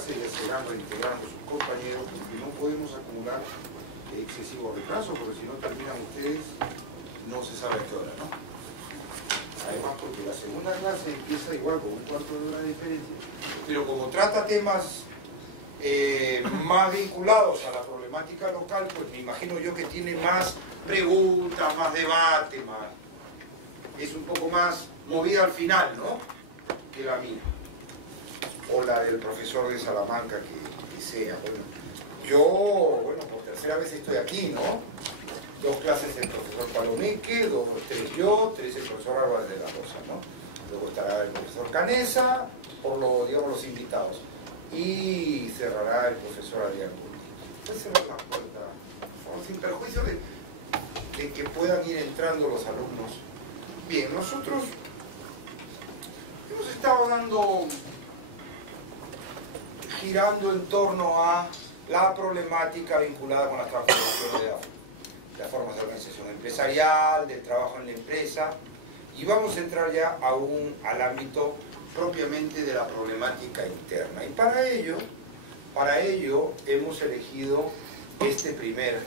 clase ya se van reintegrando sus compañeros, porque no podemos acumular excesivo retraso, porque si no terminan ustedes no se sabe a qué hora, ¿no? Además, porque la segunda clase empieza igual con un cuarto de hora de diferencia, pero como trata temas más vinculados a la problemática local, pues me imagino yo que tiene más preguntas, más debate, más... es un poco más movida al final, ¿no?, que la mía, o la del profesor de Salamanca, que sea. Bueno, yo, por tercera vez estoy aquí, ¿no? 2 clases del profesor Palomeque, 3 yo, 3 el profesor Álvarez de la Rosa, ¿no? Luego estará el profesor Canesa, por los invitados. Y cerrará el profesor Adrián Curti. Puede cerrar la puerta, sin perjuicio de que puedan ir entrando los alumnos. Bien, nosotros hemos estado girando en torno a la problemática vinculada con las transformaciones de las formas de organización empresarial, del trabajo en la empresa, y vamos a entrar ya al ámbito propiamente de la problemática interna. Y para ello hemos elegido este primer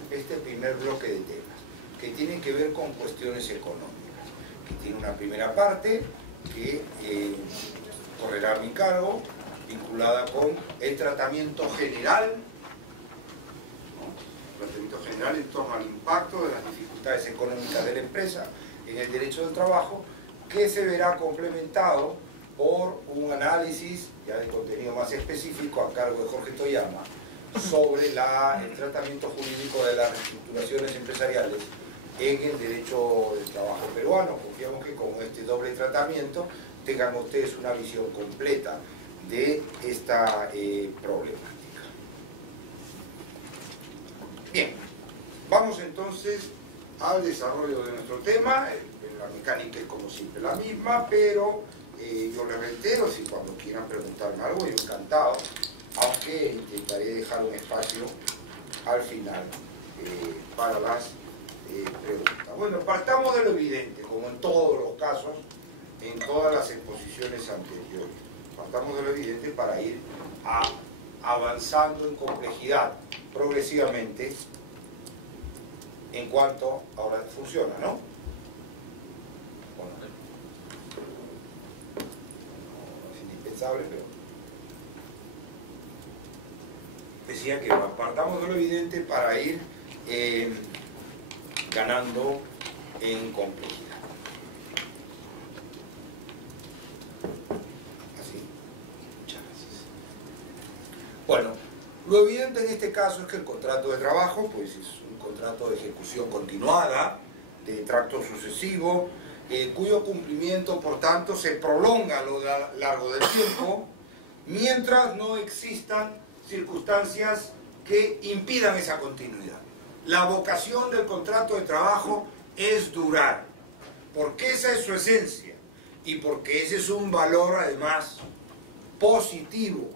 bloque de temas, que tienen que ver con cuestiones económicas, que tiene una primera parte que correrá a mi cargo, vinculada con el tratamiento general, ¿no? Tratamiento general en torno al impacto de las dificultades económicas de la empresa en el derecho del trabajo, que se verá complementado por un análisis ya de contenido más específico a cargo de Jorge Toyama sobre el tratamiento jurídico de las reestructuraciones empresariales en el derecho del trabajo peruano. Confiamos que con este doble tratamiento tengan ustedes una visión completa de esta problemática. Bien, vamos entonces al desarrollo de nuestro tema. La mecánica es como siempre la misma, pero yo les reitero, si cuando quieran preguntarme algo, yo encantado, aunque intentaré dejar un espacio al final para las preguntas. Bueno, partamos de lo evidente, como en todos los casos, en todas las exposiciones anteriores. Partamos de lo evidente para ir avanzando en complejidad progresivamente en cuanto ahora funciona, ¿no? Bueno, es indispensable, pero decía que partamos de lo evidente para ir ganando en complejidad. Bueno, lo evidente en este caso es que el contrato de trabajo pues, es un contrato de ejecución continuada, de tracto sucesivo, cuyo cumplimiento, por tanto, se prolonga a lo largo del tiempo, mientras no existan circunstancias que impidan esa continuidad. La vocación del contrato de trabajo es durar, porque esa es su esencia, y porque ese es un valor, además, positivo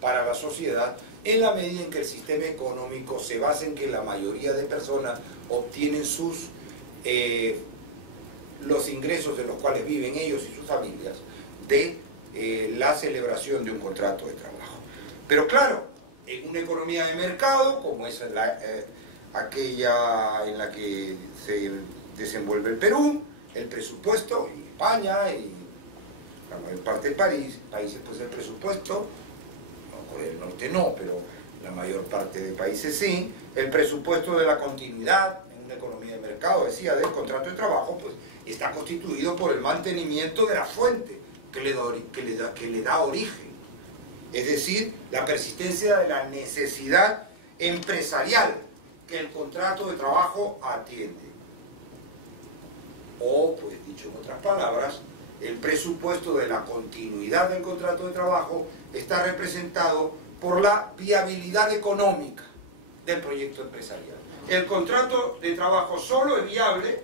para la sociedad, en la medida en que el sistema económico se basa en que la mayoría de personas obtienen los ingresos de los cuales viven ellos y sus familias de la celebración de un contrato de trabajo. Pero claro, en una economía de mercado, como es aquella en la que se desenvuelve el Perú, el presupuesto, y España y la mayor parte de países, pues el presupuesto, Corea del Norte no, pero la mayor parte de países sí, el presupuesto de la continuidad en una economía de mercado, decía, del contrato de trabajo, pues está constituido por el mantenimiento de la fuente que le da origen, es decir, la persistencia de la necesidad empresarial que el contrato de trabajo atiende. O, pues dicho en otras palabras, el presupuesto de la continuidad del contrato de trabajo está representado por la viabilidad económica del proyecto empresarial. El contrato de trabajo solo es viable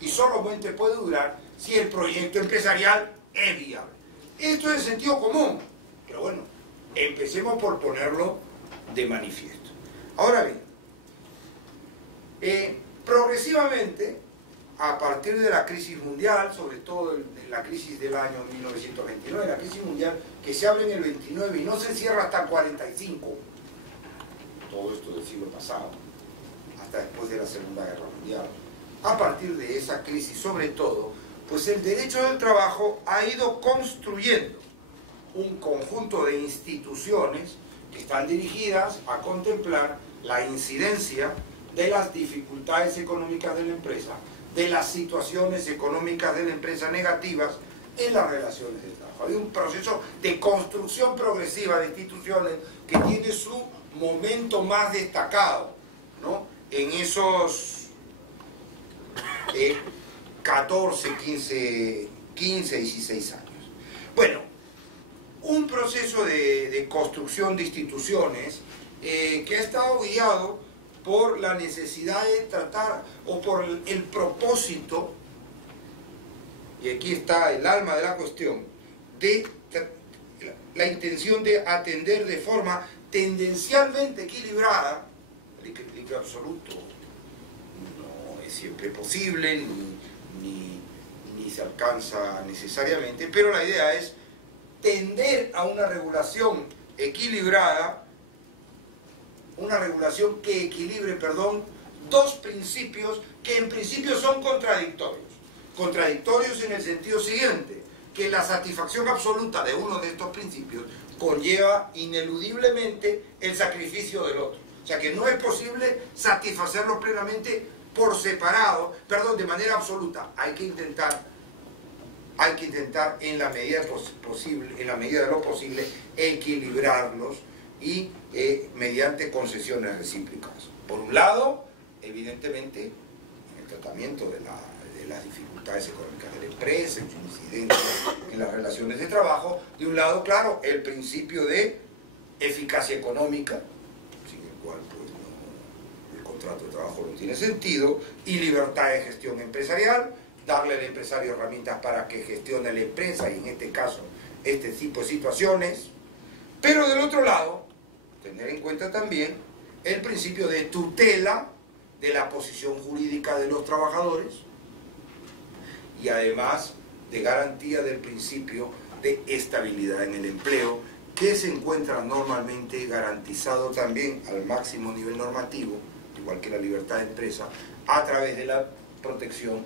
y solamente puede durar si el proyecto empresarial es viable. Esto es de sentido común, pero bueno, empecemos por ponerlo de manifiesto. Ahora bien, progresivamente, a partir de la crisis mundial, sobre todo la crisis del año 1929, la crisis mundial que se abre en el 29 y no se cierra hasta el 45, todo esto del siglo pasado, hasta después de la Segunda Guerra Mundial. A partir de esa crisis, sobre todo, pues el derecho del trabajo ha ido construyendo un conjunto de instituciones que están dirigidas a contemplar la incidencia de las dificultades económicas de la empresa, de las situaciones económicas de la empresa negativas en las relaciones de trabajo. Hay un proceso de construcción progresiva de instituciones que tiene su momento más destacado, ¿no?, en esos 14, 15, 16 años. Bueno, un proceso de construcción de instituciones que ha estado guiado por la necesidad de tratar, o por el propósito, y aquí está el alma de la cuestión, de la intención de atender de forma tendencialmente equilibrada. El equilibrio absoluto no es siempre posible, ni se alcanza necesariamente, pero la idea es tender a una regulación equilibrada, una regulación que equilibre, dos principios que en principio son contradictorios. Contradictorios en el sentido siguiente, que la satisfacción absoluta de uno de estos principios conlleva ineludiblemente el sacrificio del otro. O sea que no es posible satisfacerlos plenamente por separado, de manera absoluta. Hay que intentar en la medida de lo posible, equilibrarlos y mediante concesiones recíprocas. Por un lado, evidentemente, en el tratamiento de las dificultades económicas de la empresa, en su incidencia en las relaciones de trabajo. De un lado, claro, el principio de eficacia económica, sin el cual pues, el contrato de trabajo no tiene sentido, y libertad de gestión empresarial, darle al empresario herramientas para que gestione la empresa, y en este caso, este tipo de situaciones. Pero del otro lado, tener en cuenta también el principio de tutela de la posición jurídica de los trabajadores, y además de garantía del principio de estabilidad en el empleo, que se encuentra normalmente garantizado también al máximo nivel normativo, igual que la libertad de empresa, a través de la protección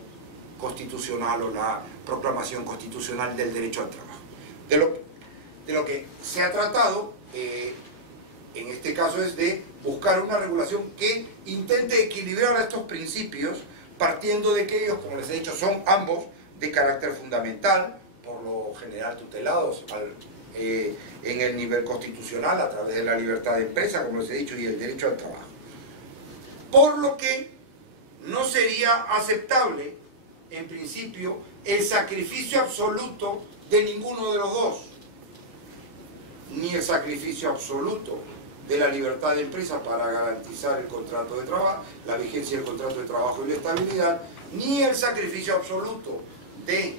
constitucional o la proclamación constitucional del derecho al trabajo. De lo que se ha tratado en este caso es de buscar una regulación que intente equilibrar estos principios, partiendo de que ellos, como les he dicho, son ambos de carácter fundamental, por lo general tutelados en el nivel constitucional a través de la libertad de empresa, como les he dicho, y el derecho al trabajo. Por lo que no sería aceptable, en principio, el sacrificio absoluto de ninguno de los dos, ni el sacrificio absoluto de la libertad de empresa para garantizar el contrato de trabajo, la vigencia del contrato de trabajo y la estabilidad, ni el sacrificio absoluto de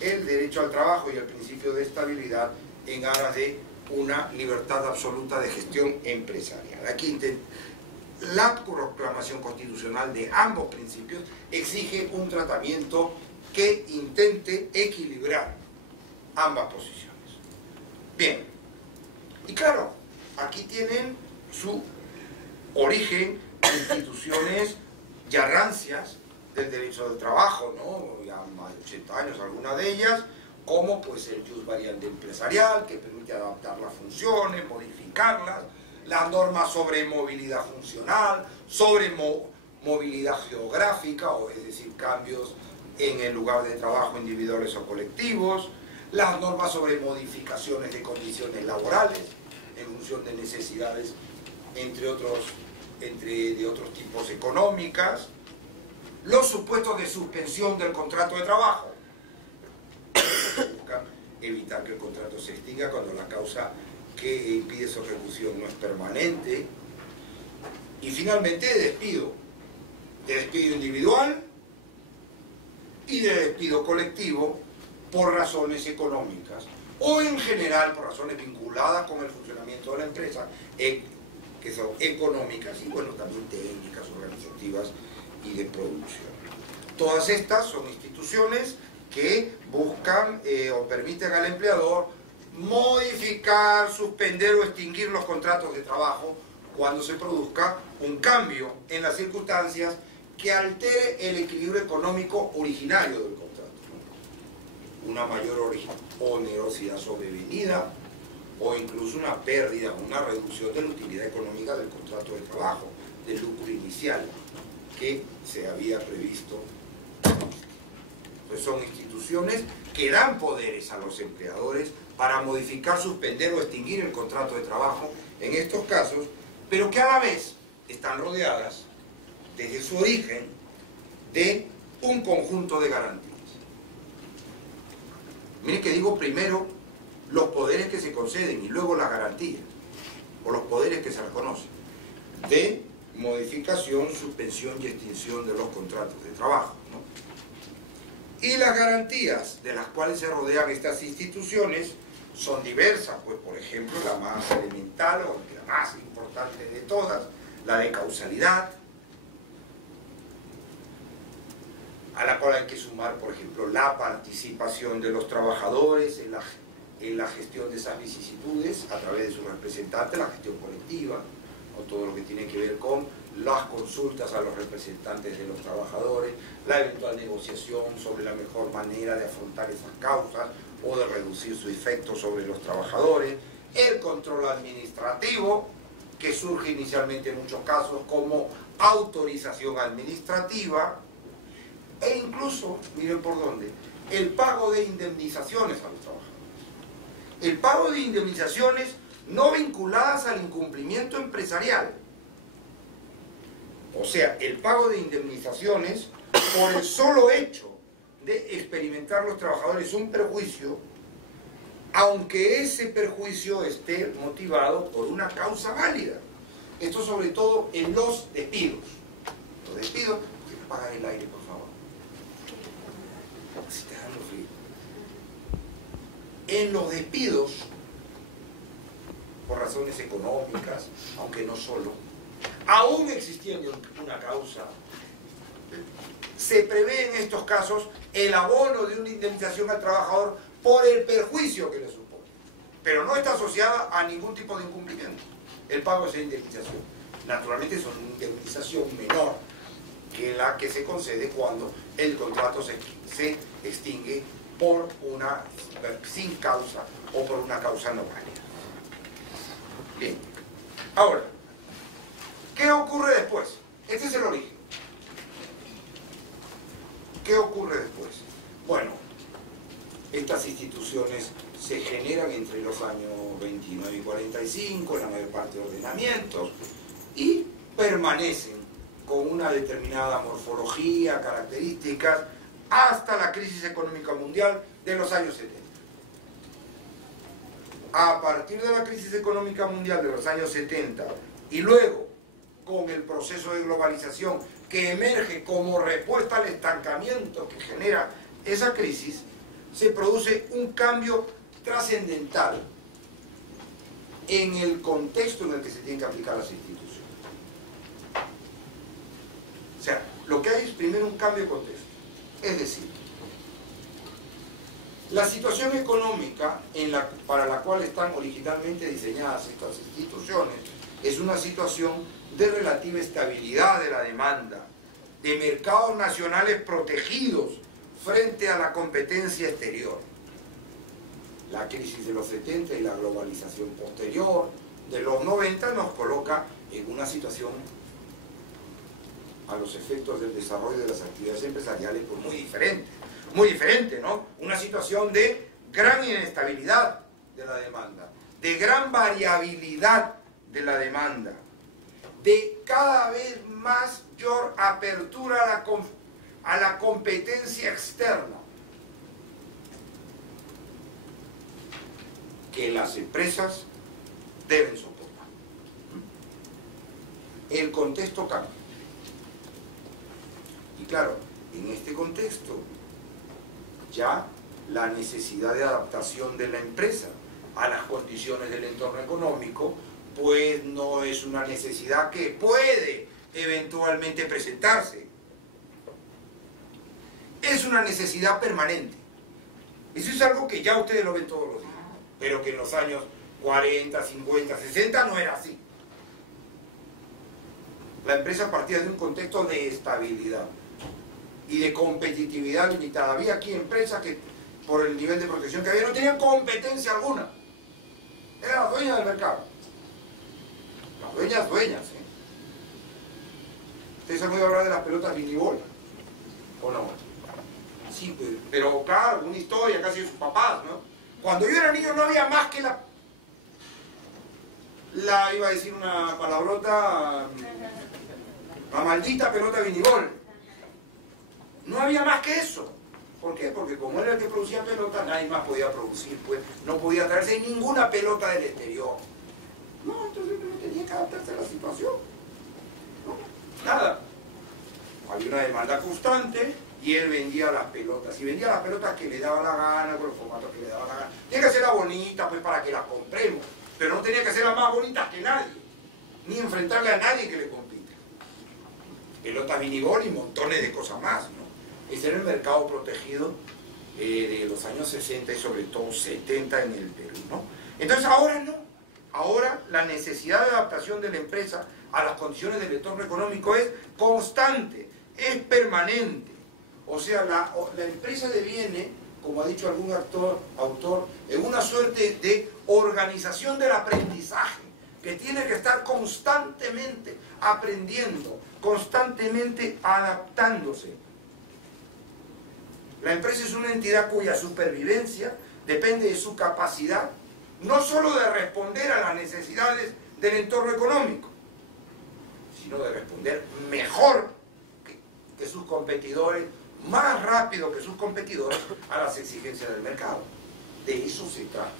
el derecho al trabajo y el principio de estabilidad en aras de una libertad absoluta de gestión empresarial. Aquí la proclamación constitucional de ambos principios exige un tratamiento que intente equilibrar ambas posiciones. Bien, y claro, aquí tienen su origen instituciones ya rancias del derecho del trabajo, ¿no? Ya más de 80 años algunas de ellas, como pues el jus variante empresarial, que permite adaptar las funciones, modificarlas, las normas sobre movilidad funcional, sobre movilidad geográfica, o es decir, cambios en el lugar de trabajo individuales o colectivos, las normas sobre modificaciones de condiciones laborales en función de necesidades de otros tipos económicas, los supuestos de suspensión del contrato de trabajo, buscan evitar que el contrato se extinga cuando la causa que impide su ejecución no es permanente, y finalmente de despido individual y de despido colectivo por razones económicas, o en general por razones vinculadas con el funcionamiento de la empresa, que son económicas y bueno, también técnicas, organizativas y de producción. Todas estas son instituciones que buscan o permiten al empleador modificar, suspender o extinguir los contratos de trabajo cuando se produzca un cambio en las circunstancias que altere el equilibrio económico originario del contrato, ¿no? Una mayor onerosidad sobrevenida o incluso una pérdida, una reducción de la utilidad económica del contrato de trabajo, del lucro inicial que se había previsto. Pues son instituciones que dan poderes a los empleadores para modificar, suspender o extinguir el contrato de trabajo en estos casos, pero que a la vez están rodeadas desde su origen de un conjunto de garantías. Miren que digo primero los poderes que se conceden y luego las garantías, o los poderes que se reconocen, de modificación, suspensión y extinción de los contratos de trabajo, ¿no? Y las garantías de las cuales se rodean estas instituciones son diversas, pues por ejemplo la más elemental o la más importante de todas, la de causalidad, a la cual hay que sumar, por ejemplo, la participación de los trabajadores en la gestión de esas vicisitudes a través de sus representantes, la gestión colectiva, o todo lo que tiene que ver con las consultas a los representantes de los trabajadores, la eventual negociación sobre la mejor manera de afrontar esas causas o de reducir su efecto sobre los trabajadores, el control administrativo, que surge inicialmente en muchos casos como autorización administrativa, e incluso, miren por dónde, el pago de indemnizaciones a los trabajadores. El pago de indemnizaciones no vinculadas al incumplimiento empresarial. O sea, el pago de indemnizaciones por el solo hecho de experimentar los trabajadores un perjuicio, aunque ese perjuicio esté motivado por una causa válida. Esto sobre todo en los despidos. Los despidos, quiero apagar el aire, por favor. Se está dando frío. En los despidos, por razones económicas, aunque no solo, aún existiendo una causa, se prevé en estos casos el abono de una indemnización al trabajador por el perjuicio que le supone, pero no está asociada a ningún tipo de incumplimiento el pago de esa indemnización. Naturalmente es una indemnización menor que la que se concede cuando el contrato se extingue por una sin causa o por una causa no válida. Bien, ahora, ¿qué ocurre después? Este es el origen. ¿Qué ocurre después? Bueno, estas instituciones se generan entre los años 29 y 45, la mayor parte de ordenamientos, y permanecen con una determinada morfología, características, hasta la crisis económica mundial de los años 70. A partir de la crisis económica mundial de los años 70 y luego con el proceso de globalización que emerge como respuesta al estancamiento que genera esa crisis, se produce un cambio trascendental en el contexto en el que se tienen que aplicar las instituciones. O sea, lo que hay es primero un cambio de contexto. Es decir, la situación económica para la cual están originalmente diseñadas estas instituciones es una situación de relativa estabilidad de la demanda, de mercados nacionales protegidos frente a la competencia exterior. La crisis de los 70 y la globalización posterior de los 90 nos coloca en una situación, a los efectos del desarrollo de las actividades empresariales, pues muy diferente, ¿no? Una situación de gran inestabilidad de la demanda, de gran variabilidad de la demanda, de cada vez mayor apertura a la competencia externa que las empresas deben soportar. El contexto cambia. Y claro, en este contexto, ya la necesidad de adaptación de la empresa a las condiciones del entorno económico, pues no es una necesidad que puede eventualmente presentarse. es una necesidad permanente. Eso es algo que ya ustedes lo ven todos los días, pero que en los años 40, 50, 60 no era así. La empresa partía de un contexto de estabilidad y de competitividad limitada. Había aquí empresas que, por el nivel de protección que había, no tenían competencia alguna. Eran las dueñas del mercado. Las dueñas, ¿eh? ¿Ustedes han oído hablar de las pelotas minibola? ¿O no? Sí, pero claro, una historia casi de sus papás, ¿no? Cuando yo era niño no había más que la iba a decir una palabrota, la maldita pelota minibol. No había más que eso. ¿Por qué? Porque como era el que producía pelota, nadie más podía producir, pues no podía traerse ninguna pelota del exterior. No, entonces no tenía que adaptarse a la situación. No, nada. Había una demanda constante y él vendía las pelotas. Y vendía las pelotas que le daba la gana, con los formatos que le daba la gana. Tenía que hacerlas bonitas, pues para que las compremos. Pero no tenía que hacerlas más bonitas que nadie. Ni enfrentarle a nadie que le compita. Pelotas minibol y montones de cosas más, ¿no? Ese era el mercado protegido de los años 60 y sobre todo 70 en el Perú, ¿no? Entonces ahora no. Ahora la necesidad de adaptación de la empresa a las condiciones del entorno económico es constante, es permanente. O sea, la empresa deviene, como ha dicho algún autor, en una suerte de organización del aprendizaje, que tiene que estar constantemente aprendiendo, constantemente adaptándose. La empresa es una entidad cuya supervivencia depende de su capacidad, no solo de responder a las necesidades del entorno económico, sino de responder mejor que sus competidores, más rápido que sus competidores a las exigencias del mercado. De eso se trata.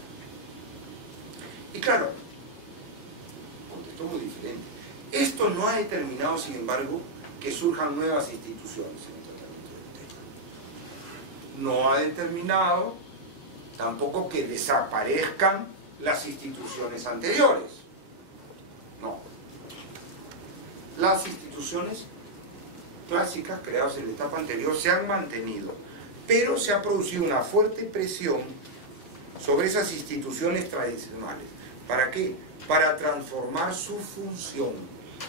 Y claro, contexto muy diferente. Esto no ha determinado, sin embargo, que surjan nuevas instituciones en el tratamiento del tema. No ha determinado tampoco que desaparezcan las instituciones anteriores. No. Las instituciones clásicas creadas en la etapa anterior se han mantenido, pero se ha producido una fuerte presión sobre esas instituciones tradicionales. ¿Para qué? Para transformar su función.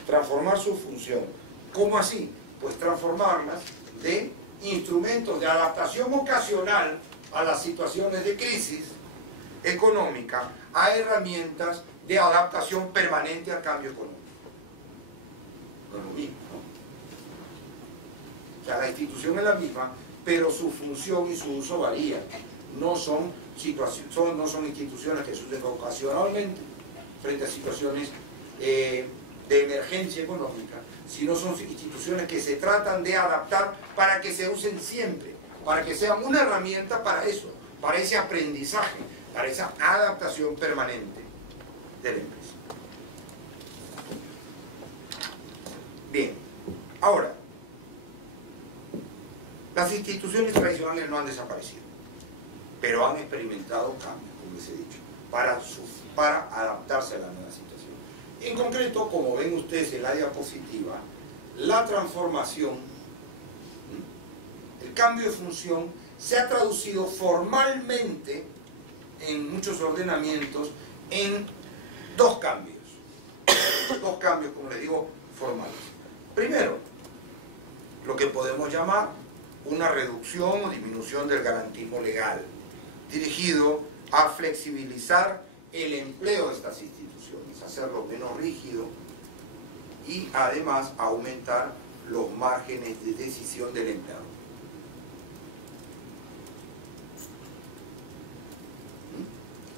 Transformar su función. ¿Cómo así? Pues transformarlas de instrumentos de adaptación ocasional a las situaciones de crisis económica a herramientas de adaptación permanente al cambio económico. No es lo mismo, ¿no? O sea, la institución es la misma, pero su función y su uso varía. No son instituciones que se usen ocasionalmente frente a situaciones de emergencia económica, sino son instituciones que se tratan de adaptar para que se usen siempre, para que sean una herramienta para eso, para ese aprendizaje, para esa adaptación permanente de la empresa. Bien, ahora, las instituciones tradicionales no han desaparecido, pero han experimentado cambios, como les he dicho, para adaptarse a la nueva situación. En concreto, como ven ustedes en la diapositiva, la transformación, el cambio de función, se ha traducido formalmente en muchos ordenamientos en dos cambios, como les digo, formales. Primero, lo que podemos llamar una reducción o disminución del garantismo legal, dirigido a flexibilizar el empleo de estas instituciones, hacerlo menos rígido y además aumentar los márgenes de decisión del empleador.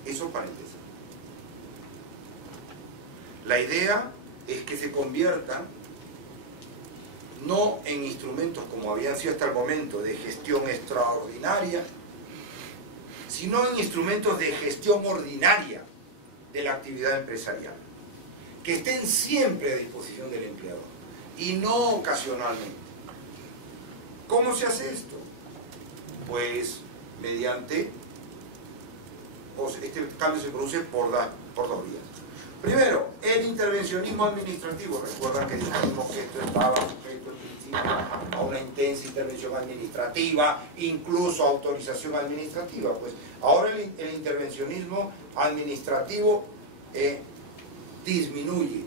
Eso para empezar. La idea es que se conviertan no en instrumentos como habían sido hasta el momento de gestión extraordinaria, sino en instrumentos de gestión ordinaria de la actividad empresarial, que estén siempre a disposición del empleador y no ocasionalmente. ¿Cómo se hace esto? Pues mediante, este cambio se produce por dos vías. Primero, el intervencionismo administrativo. Recuerdan que dijimos que esto estaba sujeto al principio a una intensa intervención administrativa, incluso autorización administrativa. Pues ahora el intervencionismo administrativo disminuye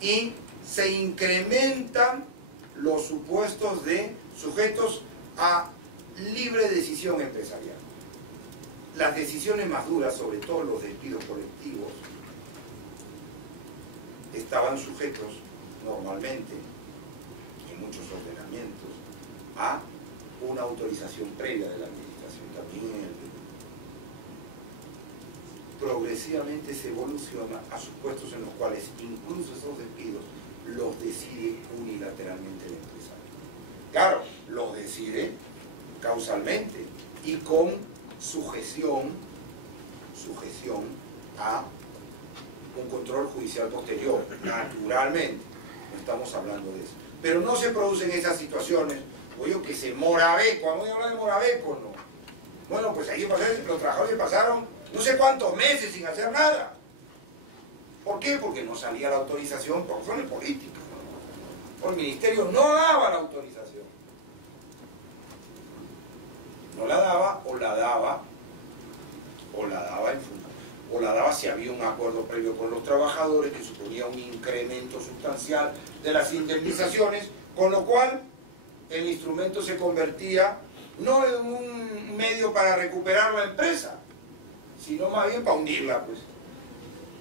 y se incrementan los supuestos de sujetos a libre decisión empresarial. Las decisiones más duras, sobre todo los despidos colectivos, estaban sujetos normalmente, en muchos ordenamientos, a una autorización previa de la administración, también en el Perú. Progresivamente se evoluciona a supuestos en los cuales incluso esos despidos los decide unilateralmente el empresario. Claro, los decide causalmente y con sujeción a un control judicial posterior, naturalmente, no estamos hablando de eso. Pero no se producen esas situaciones, oye, que se Morabeco, vamos a hablar de Morabeco, no. Bueno, pues ahí los trabajadores pasaron no sé cuántos meses sin hacer nada. ¿Por qué? Porque no salía la autorización por razones políticas. El ministerio no daba la autorización. No la daba o la daba en función. O la daba si había un acuerdo previo con los trabajadores que suponía un incremento sustancial de las indemnizaciones, con lo cual el instrumento se convertía no en un medio para recuperar la empresa, sino más bien para hundirla, pues,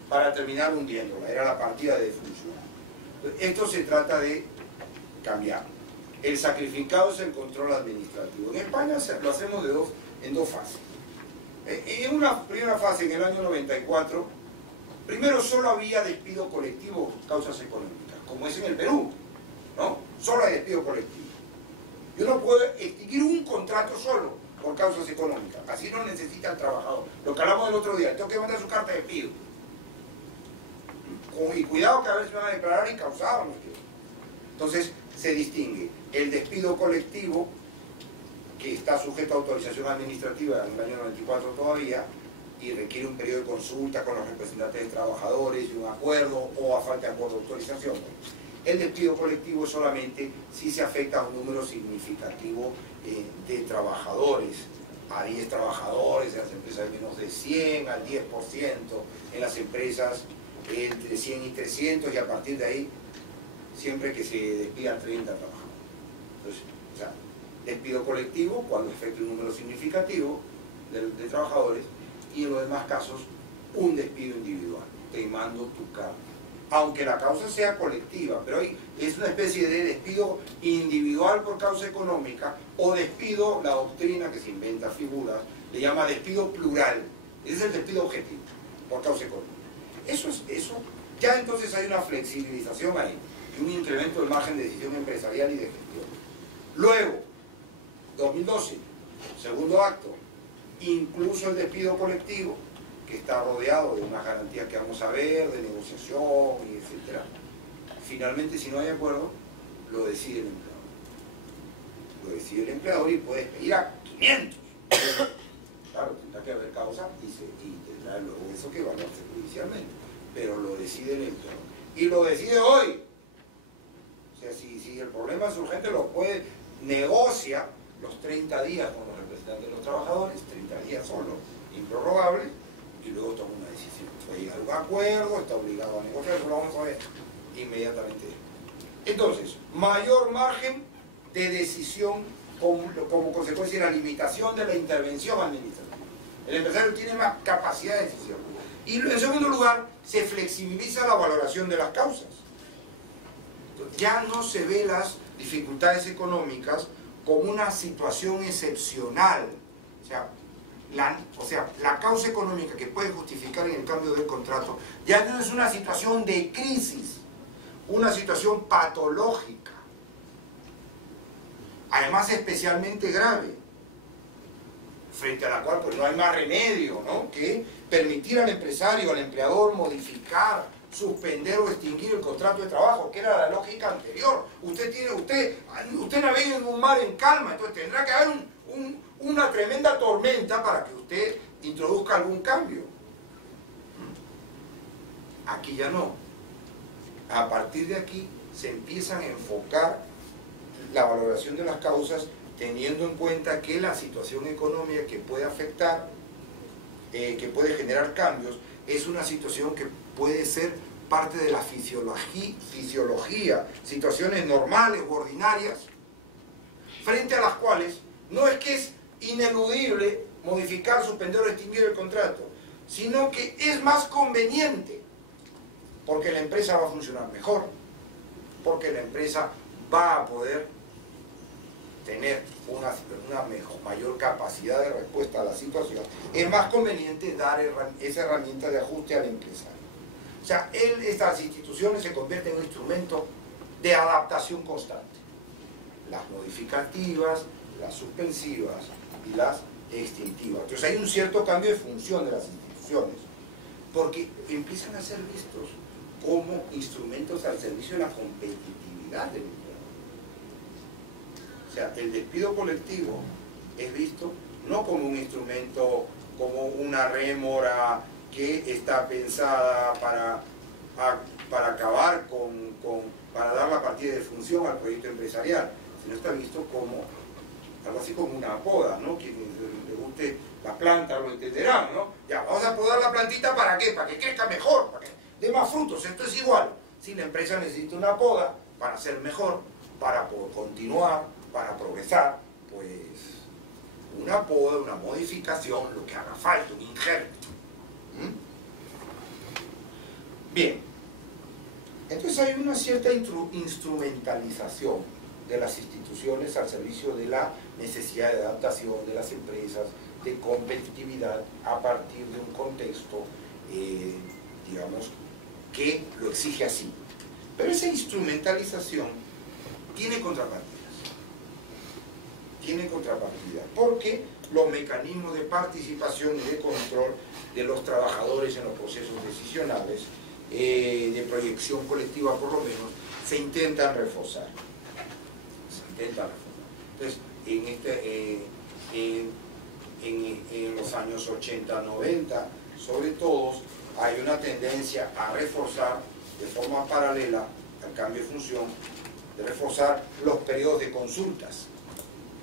para terminar hundiéndola. Era la partida de defunción. Esto se trata de cambiar. El sacrificado es el control administrativo. En España lo hacemos en dos fases. En una primera fase, en el año 94, primero solo había despido colectivo, causas económicas, como es en el Perú, ¿no? Solo hay despido colectivo. Y uno puede extinguir un contrato solo por causas económicas, así no necesita el trabajador. Lo que hablamos el otro día, tengo que mandar su carta de despido. Y cuidado que a veces van a declarar incausado. Entonces se distingue el despido colectivo, que está sujeto a autorización administrativa en el año 94 todavía, y requiere un periodo de consulta con los representantes de trabajadores y un acuerdo, o a falta de acuerdo de autorización. El despido colectivo solamente si se afecta a un número significativo de trabajadores, a 10 trabajadores en las empresas de menos de 100, al 10% en las empresas entre 100 y 300, y a partir de ahí siempre que se despidan 30 trabajadores. Entonces, o sea, despido colectivo cuando afecta un número significativo de trabajadores, y en los demás casos un despido individual. Te mando tu carta, aunque la causa sea colectiva, pero hoy es una especie de despido individual por causa económica, o despido, la doctrina que se inventa figuras, le llama despido plural. Ese es el despido objetivo por causa económica. Eso ya entonces hay una flexibilización ahí, y un incremento del margen de decisión empresarial y de gestión. Luego, 2012, segundo acto, incluso el despido colectivo, que está rodeado de unas garantías que vamos a ver, de negociación, y etcétera. Finalmente, si no hay acuerdo, lo decide el empleador. Lo decide el empleador y puede despedir a 500. Claro, tendrá que haber causa y tendrá luego eso que evaluarse judicialmente. Pero lo decide el empleador. Y lo decide hoy. O sea, si el problema es urgente, lo puede, negocia los 30 días con los representantes de los trabajadores, 30 días solo, improrrogables, y luego toma una decisión. Puede llegar a un acuerdo, está obligado a negociar, eso lo vamos a ver inmediatamente. Entonces, mayor margen de decisión como consecuencia de la limitación de la intervención administrativa. El empresario tiene más capacidad de decisión. Y en segundo lugar, se flexibiliza la valoración de las causas. Ya no se ve las dificultades económicas como una situación excepcional. O sea, la causa económica que puede justificar en el cambio del contrato ya no es una situación de crisis, una situación patológica, además especialmente grave, frente a la cual pues no hay más remedio, ¿no?, que permitir al empresario, al empleador modificar, suspender o extinguir el contrato de trabajo, que era la lógica anterior. Usted navega en un mar en calma, entonces tendrá que haber una tremenda tormenta para que usted introduzca algún cambio. Aquí ya no. A partir de aquí se empiezan a enfocar la valoración de las causas teniendo en cuenta que la situación económica que puede afectar, que puede generar cambios, es una situación que puede ser parte de la fisiología, situaciones normales u ordinarias, frente a las cuales no es que es ineludible modificar, suspender o extinguir el contrato, sino que es más conveniente, porque la empresa va a funcionar mejor, porque la empresa va a poder tener una mayor capacidad de respuesta a la situación. Es más conveniente dar esa herramienta de ajuste al empresario. O sea, estas instituciones se convierten en un instrumento de adaptación constante. Las modificativas, las suspensivas y las extintivas. Entonces hay un cierto cambio de función de las instituciones, porque empiezan a ser vistos como instrumentos al servicio de la competitividad del empleador. O sea, el despido colectivo es visto no como un instrumento, como una rémora que está pensada para acabar para dar la partida de función al proyecto empresarial, sino está visto como algo así como una poda, ¿no? Quien le guste la planta lo entenderán, ¿no? Ya, vamos a podar la plantita, ¿para qué? Para que crezca mejor, para que dé más frutos. Esto es igual. Si la empresa necesita una poda para ser mejor, para poder continuar, para progresar, pues una poda, una modificación, lo que haga falta, un injerto. Bien, entonces hay una cierta instrumentalización de las instituciones al servicio de la necesidad de adaptación de las empresas, de competitividad a partir de un contexto, digamos, que lo exige así. Pero esa instrumentalización tiene contrapartidas. Tiene contrapartidas, porque los mecanismos de participación y de control de los trabajadores en los procesos decisionales, de proyección colectiva por lo menos, se intentan reforzar. Entonces, en los años 80, 90, sobre todo, hay una tendencia a reforzar de forma paralela al cambio de función, de reforzar los periodos de consultas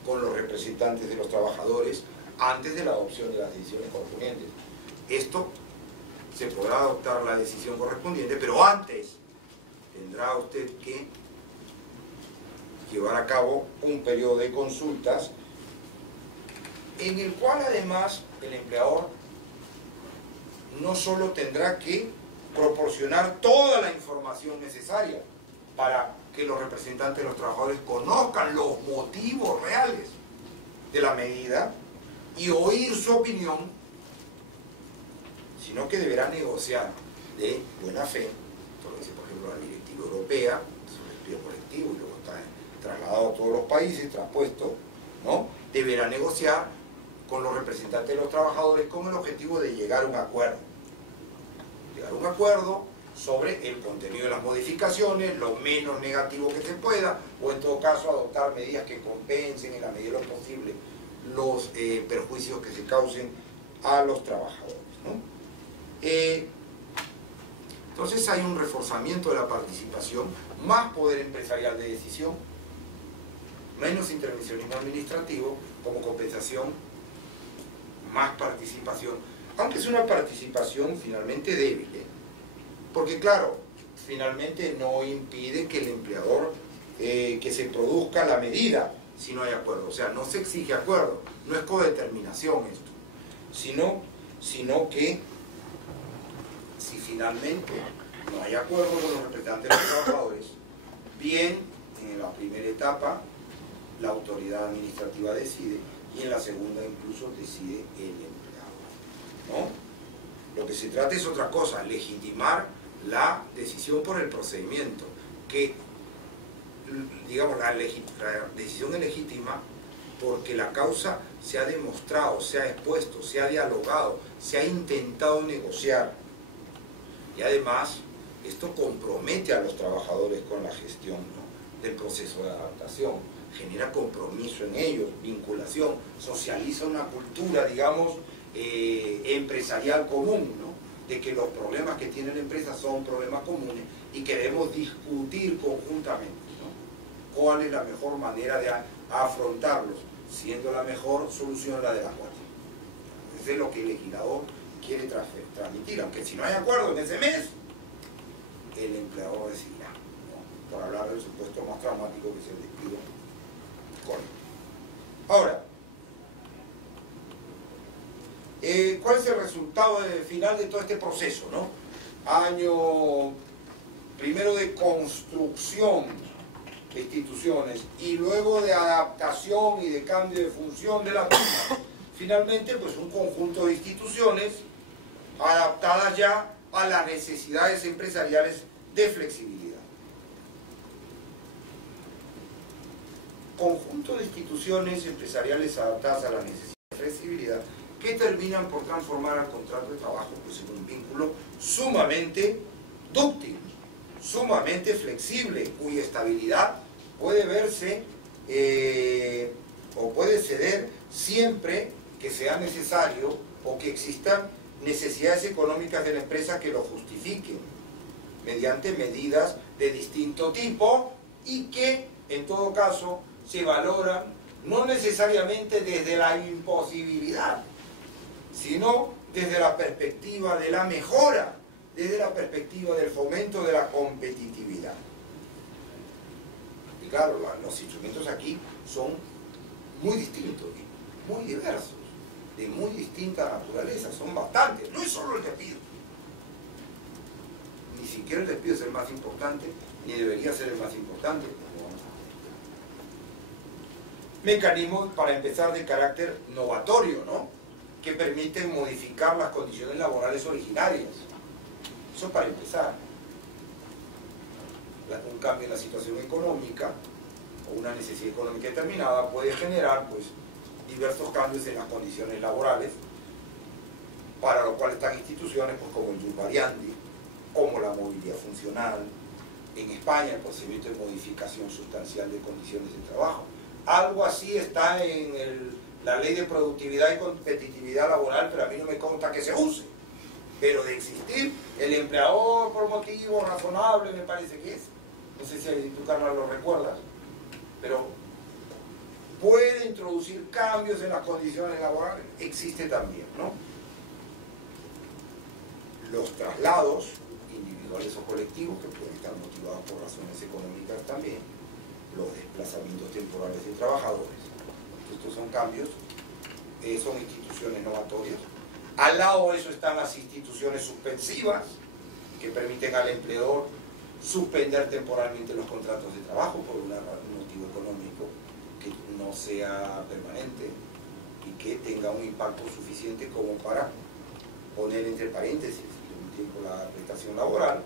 con los representantes de los trabajadores antes de la adopción de las decisiones correspondientes. Esto se podrá adoptar la decisión correspondiente, pero antes tendrá usted que llevar a cabo un periodo de consultas en el cual además el empleador no solo tendrá que proporcionar toda la información necesaria para que los representantes de los trabajadores conozcan los motivos reales de la medida y oír su opinión, sino que deberá negociar de buena fe, por ejemplo la directiva europea sobre el despido colectivo y luego está trasladado a todos los países, traspuesto, ¿no? Deberá negociar con los representantes de los trabajadores con el objetivo de llegar a un acuerdo. Llegar a un acuerdo sobre el contenido de las modificaciones, lo menos negativo que se pueda, o en todo caso adoptar medidas que compensen en la medida de lo posible los perjuicios que se causen a los trabajadores, ¿no? Entonces hay un reforzamiento de la participación, más poder empresarial de decisión, menos intervencionismo administrativo como compensación, más participación, aunque es una participación finalmente débil, porque claro, finalmente no impide que el empleador, que se produzca la medida si no hay acuerdo, o sea, no se exige acuerdo, no es codeterminación esto, sino que si finalmente no hay acuerdo con los representantes de los trabajadores, bien en la primera etapa la autoridad administrativa decide y en la segunda incluso decide el empleado, ¿no? Lo que se trata es otra cosa, legitimar la decisión por el procedimiento, que digamos la decisión es legítima porque la causa se ha demostrado, se ha expuesto, se ha dialogado, se ha intentado negociar. Y además, esto compromete a los trabajadores con la gestión, ¿no?, del proceso de adaptación, genera compromiso en ellos, vinculación, socializa una cultura, digamos, empresarial común, ¿no?, de que los problemas que tiene la empresa son problemas comunes y que debemos discutir conjuntamente, ¿no?, cuál es la mejor manera de afrontarlos, siendo la mejor solución la de la cuota. Eso es lo que el legislador quiere transmitir, aunque si no hay acuerdo en ese mes, el empleador decidirá, ¿no? Por hablar del supuesto más traumático que es el despido colectivo. Ahora, ¿cuál es el resultado final de todo este proceso, ¿no? Año primero de construcción de instituciones y luego de adaptación y de cambio de función de las mismas. Finalmente, pues un conjunto de instituciones adaptadas ya a las necesidades empresariales de flexibilidad. Conjunto de instituciones empresariales adaptadas a las necesidades de flexibilidad que terminan por transformar al contrato de trabajo pues, en un vínculo sumamente dúctil, sumamente flexible, cuya estabilidad puede verse o puede ceder siempre que sea necesario o que existan necesidades económicas de la empresa que lo justifiquen mediante medidas de distinto tipo y que en todo caso se valoran no necesariamente desde la imposibilidad, sino desde la perspectiva de la mejora, desde la perspectiva del fomento de la competitividad. Y claro, los instrumentos aquí son muy distintos, muy diversos, de muy distinta naturaleza, son bastantes, no es solo el despido. Ni siquiera el despido es el más importante, ni debería ser el más importante. Mecanismos, para empezar, de carácter novatorio, ¿no? Que permiten modificar las condiciones laborales originarias. Eso para empezar. Un cambio en la situación económica o una necesidad económica determinada puede generar pues, diversos cambios en las condiciones laborales, para lo cual están instituciones pues, como el jus variandi, como la movilidad funcional. En España el procedimiento de modificación sustancial de condiciones de trabajo. Algo así está en la ley de productividad y competitividad laboral, pero a mí no me consta que se use. Pero de existir, el empleador por motivos razonables me parece que es. No sé si tú, Carla, lo recuerdas, pero puede introducir cambios en las condiciones laborales. Existe también, ¿no? Los traslados individuales o colectivos, que pueden estar motivados por razones económicas también. Los desplazamientos temporales de trabajadores. Estos son cambios, son instituciones novatorias. Al lado de eso están las instituciones suspensivas, que permiten al empleador suspender temporalmente los contratos de trabajo por un motivo económico que no sea permanente y que tenga un impacto suficiente como para poner entre paréntesis un tiempo la prestación laboral,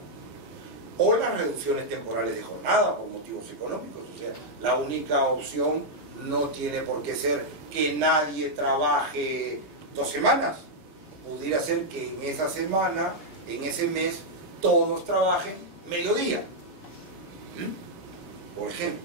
o las reducciones temporales de jornada por motivos económicos. O sea, la única opción no tiene por qué ser que nadie trabaje 2 semanas. Pudiera ser que en esa semana, en ese mes, todos trabajen mediodía, por ejemplo.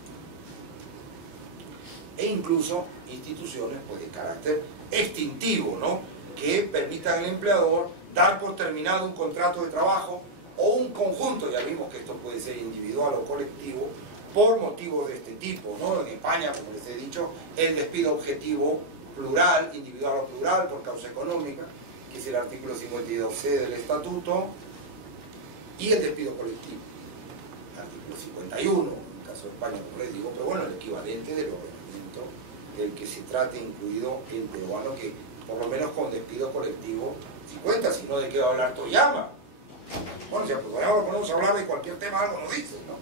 E incluso instituciones pues, de carácter extintivo, ¿no? Que permitan al empleador dar por terminado un contrato de trabajo o un conjunto, ya vimos que esto puede ser individual o colectivo, por motivos de este tipo, ¿no? En España, como les he dicho, el despido objetivo plural, individual o plural, por causa económica, que es el artículo 52C del Estatuto, y el despido colectivo, el artículo 51, en el caso de España, como les digo, pero bueno, el equivalente del ordenamiento, el que se trate incluido el peruano, que por lo menos con despido colectivo, si cuenta, si no, ¿de qué va a hablar Toyama? Bueno, si podemos hablar de cualquier tema, algo nos dicen, ¿no?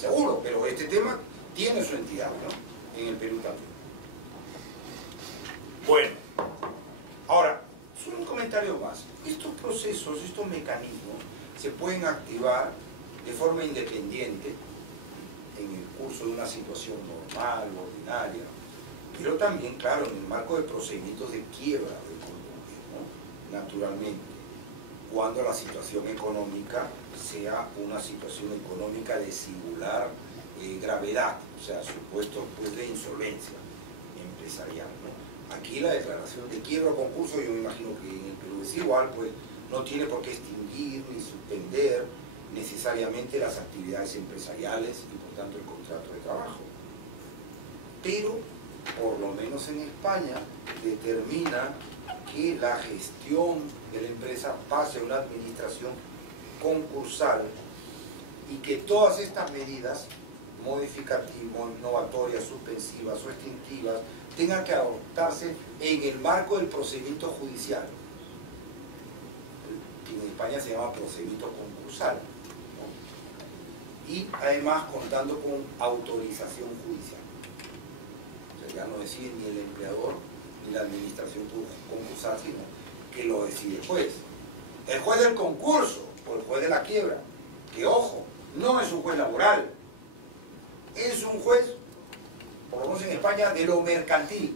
Seguro, pero este tema tiene su entidad, ¿no? En el Perú también. Bueno, ahora, solo un comentario más. Estos procesos, estos mecanismos, se pueden activar de forma independiente en el curso de una situación normal, ordinaria, pero también, claro, en el marco de procedimientos de quiebra del columpio, ¿no? Naturalmente, cuando la situación económica sea una situación económica de singular gravedad, o sea, supuestos pues, de insolvencia empresarial, ¿no? Aquí la declaración de quiebra o concurso, yo me imagino que en el Perú es igual, pues no tiene por qué extinguir ni suspender necesariamente las actividades empresariales y por tanto el contrato de trabajo. pero por lo menos en España determina que la gestión de la empresa pase a una administración concursal y que todas estas medidas modificativas, innovatorias, suspensivas o extintivas tengan que adoptarse en el marco del procedimiento judicial, que en España se llama procedimiento concursal, ¿no? Y además contando con autorización judicial. O sea, ya no decide ni el empleador ni la administración concursal, sino que lo decide el juez. El juez del concurso o el juez de la quiebra, que ojo, no es un juez laboral, es un juez, por lo menos en España, de lo mercantil,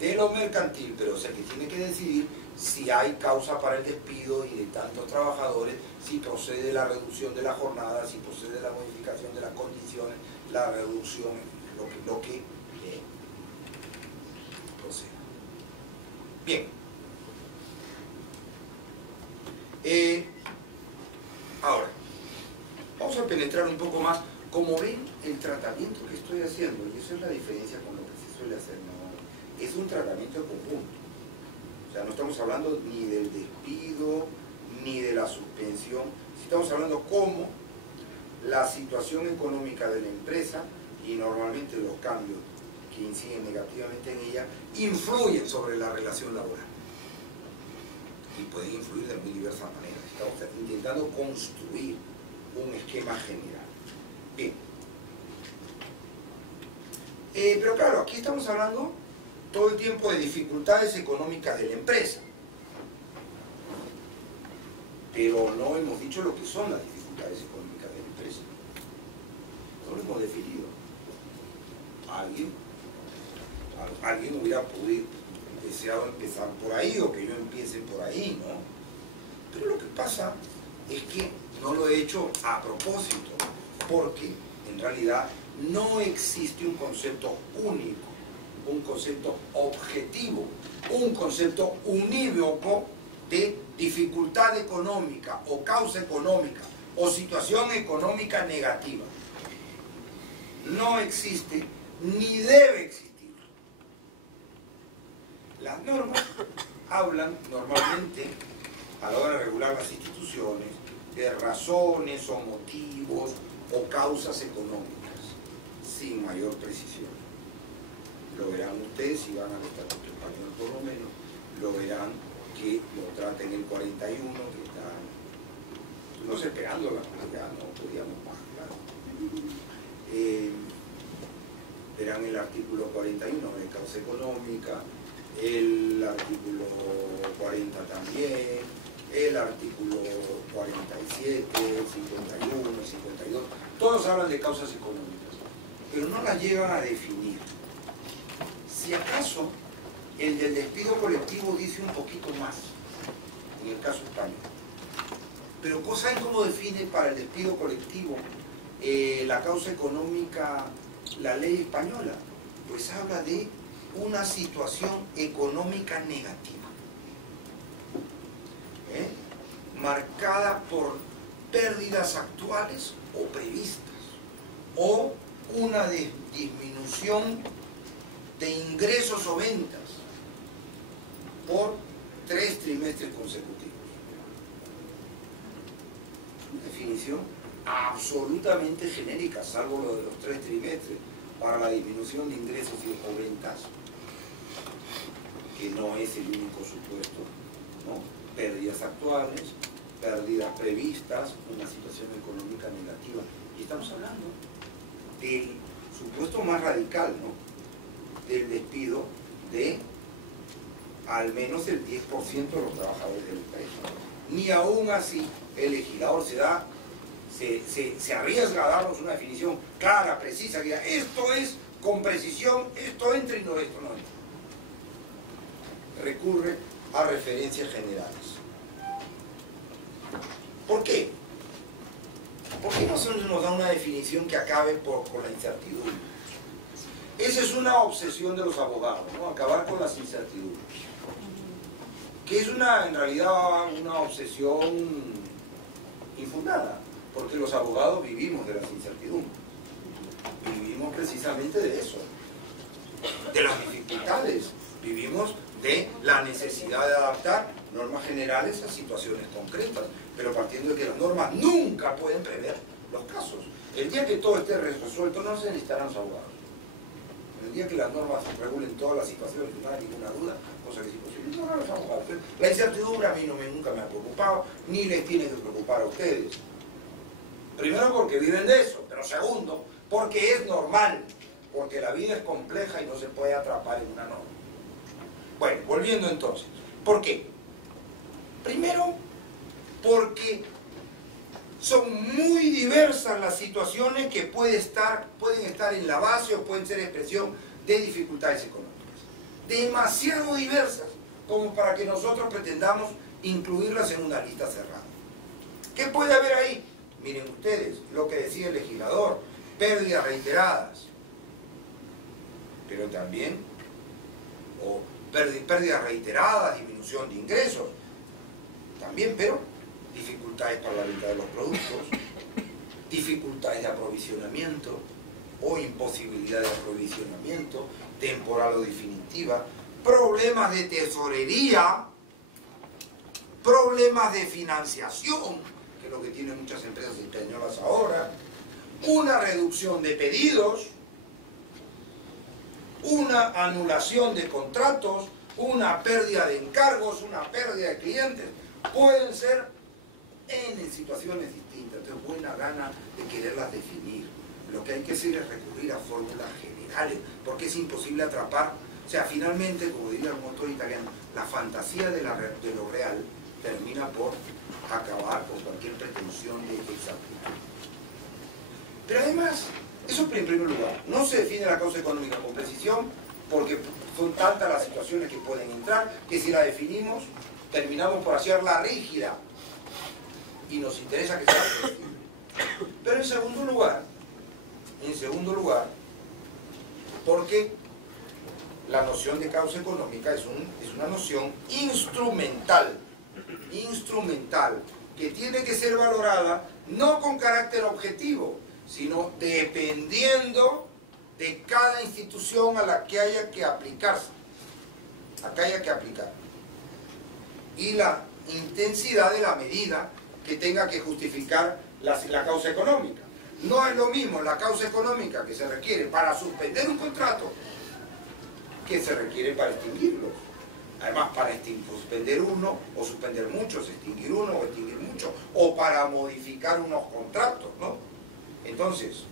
pero es el que tiene que decidir si hay causa para el despido y de tantos trabajadores, si procede la reducción de la jornada, si procede la modificación de las condiciones, la reducción, lo que proceda. Bien. Ahora, vamos a penetrar un poco más. Como ven, el tratamiento que estoy haciendo, y eso es la diferencia con lo que se suele hacer, ¿no? Es un tratamiento conjunto. O sea, no estamos hablando ni del despido, ni de la suspensión, estamos hablando cómo la situación económica de la empresa y normalmente los cambios que inciden negativamente en ella influyen sobre la relación laboral. Y pueden influir de muy diversas maneras. Estamos intentando construir un esquema general. Bien. Pero claro, aquí estamos hablando todo el tiempo de dificultades económicas de la empresa. Pero no hemos dicho lo que son las dificultades económicas de la empresa. No lo hemos definido. Alguien hubiera deseado empezar por ahí, o que yo empiece por ahí, ¿no? Pero lo que pasa es que no lo he hecho a propósito, porque en realidad no existe un concepto único, un concepto objetivo, un concepto unívoco de dificultad económica o causa económica o situación económica negativa. No existe ni debe existir. Las normas hablan normalmente, a la hora de regular las instituciones, de razones o motivos o causas económicas, sin mayor precisión. Lo verán ustedes si van al Estatuto Español, por lo menos, lo verán que lo trata en el 41, que estuvimos esperando la comunidad, no podíamos más, claro. Verán el artículo 41 de causa económica, el artículo 40 también, el artículo 47, 51, 52, todos hablan de causas económicas, pero no las llegan a definir. Si acaso el del despido colectivo dice un poquito más, en el caso español. Pero ¿saben cómo define para el despido colectivo la causa económica la ley española? Pues habla de una situación económica negativa, marcada por pérdidas actuales o previstas, o una disminución de ingresos o ventas por 3 trimestres consecutivos. Una definición absolutamente genérica, salvo lo de los 3 trimestres, para la disminución de ingresos o ventas, que no es el único supuesto, ¿no? Pérdidas actuales, pérdidas previstas, una situación económica negativa. Y estamos hablando del supuesto más radical, ¿no? Del despido de al menos el 10% de los trabajadores de la empresa. Ni aún así el legislador se arriesga a darnos una definición clara, precisa, que diga, esto es con precisión, esto entra y no, esto no entra. Recurre a referencias generales. ¿Por qué? ¿Por qué no se nos da una definición que acabe con la incertidumbre? Esa es una obsesión de los abogados, ¿no? Acabar con las incertidumbres. Que es en realidad una obsesión infundada, porque los abogados vivimos de las incertidumbres. Vivimos precisamente de eso, de las dificultades, vivimos de la necesidad de adaptar normas generales a situaciones concretas, pero partiendo de que las normas nunca pueden prever los casos. El día que todo esté resuelto no se necesitarán los abogados. El día que las normas regulen todas las situaciones, no hay ninguna duda, cosa que es imposible, no los abogados. La incertidumbre a mí nunca me ha preocupado, ni les tiene que preocupar a ustedes. Primero porque viven de eso, pero segundo, porque es normal, porque la vida es compleja y no se puede atrapar en una norma. Bueno, volviendo entonces, ¿por qué? Primero, porque son muy diversas las situaciones que pueden estar en la base o pueden ser expresión de dificultades económicas. Demasiado diversas como para que nosotros pretendamos incluirlas en una lista cerrada. ¿Qué puede haber ahí? Miren ustedes lo que decía el legislador, pérdidas reiteradas, pero también, o pérdidas reiteradas, disminución de ingresos, también, pero dificultades para la venta de los productos, dificultades de aprovisionamiento o imposibilidad de aprovisionamiento, temporal o definitiva, problemas de tesorería, problemas de financiación, que es lo que tienen muchas empresas españolas ahora, una reducción de pedidos, una anulación de contratos, una pérdida de encargos, una pérdida de clientes, pueden ser en situaciones distintas. Entonces, buena gana de quererlas definir. Lo que hay que hacer es recurrir a fórmulas generales, porque es imposible atrapar. O sea, finalmente, como diría el motor italiano, la fantasía de lo real termina por acabar con cualquier pretensión de exactitud. Pero además, eso en primer lugar, no se define la causa económica con precisión, porque son tantas las situaciones que pueden entrar, que si la definimos, terminamos por hacerla rígida, y nos interesa que sea flexible. Pero en segundo lugar, porque la noción de causa económica es una noción instrumental, que tiene que ser valorada no con carácter objetivo, sino dependiendo de cada institución a la que haya que aplicarse, y la intensidad de la medida que tenga que justificar la causa económica. No es lo mismo la causa económica que se requiere para suspender un contrato que se requiere para extinguirlo. Además, para suspender uno o suspender muchos, extinguir uno o extinguir muchos, o para modificar unos contratos, ¿no? Entonces,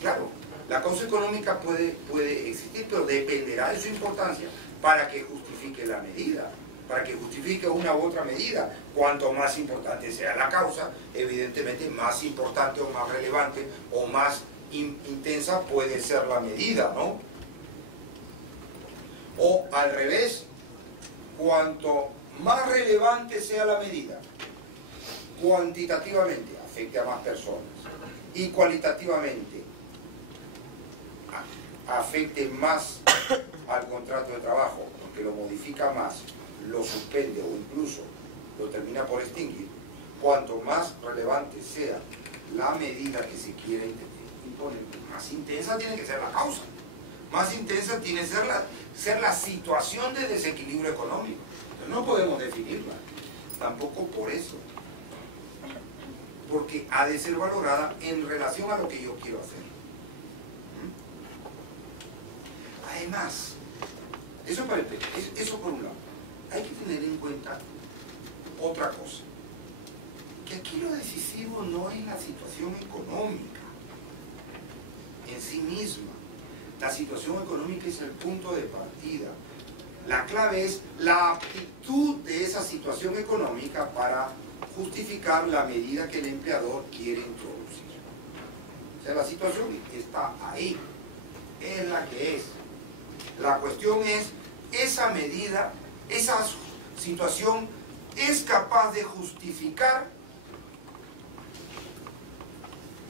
claro, la causa económica puede existir, pero dependerá de su importancia para que justifique la medida, para que justifique una u otra medida. Cuanto más importante sea la causa, evidentemente más importante o más relevante o más intensa puede ser la medida, ¿no? O al revés, cuanto más relevante sea la medida, cuantitativamente afecte a más personas y cualitativamente afecte más al contrato de trabajo, porque lo modifica más, lo suspende o incluso lo termina por extinguir, cuanto más relevante sea la medida que se quiere imponer, más intensa tiene que ser la causa, más intensa tiene que ser la situación de desequilibrio económico. Entonces, no podemos definirla, tampoco por eso, porque ha de ser valorada en relación a lo que yo quiero hacer. Además, eso por un lado, hay que tener en cuenta otra cosa, que aquí lo decisivo no es la situación económica en sí misma. La situación económica es el punto de partida. La clave es la aptitud de esa situación económica para justificar la medida que el empleador quiere introducir. O sea, la situación está ahí, es la que es. La cuestión es, esa medida, esa situación es capaz de justificar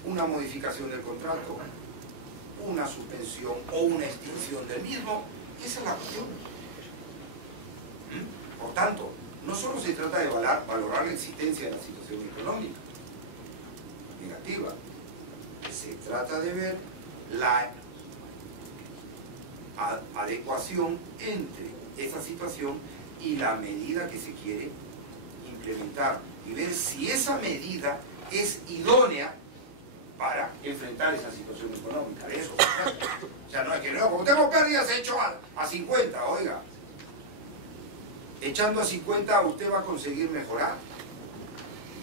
una modificación del contrato, una suspensión o una extinción del mismo. Esa es la cuestión. Por tanto, no solo se trata de valorar la existencia de la situación económica negativa, se trata de ver adecuación entre esa situación y la medida que se quiere implementar y ver si esa medida es idónea para enfrentar esa situación económica. De eso se trata. O sea, no es que no, como tengo pérdidas, he hecho a 50, oiga. Echando a 50 usted va a conseguir mejorar.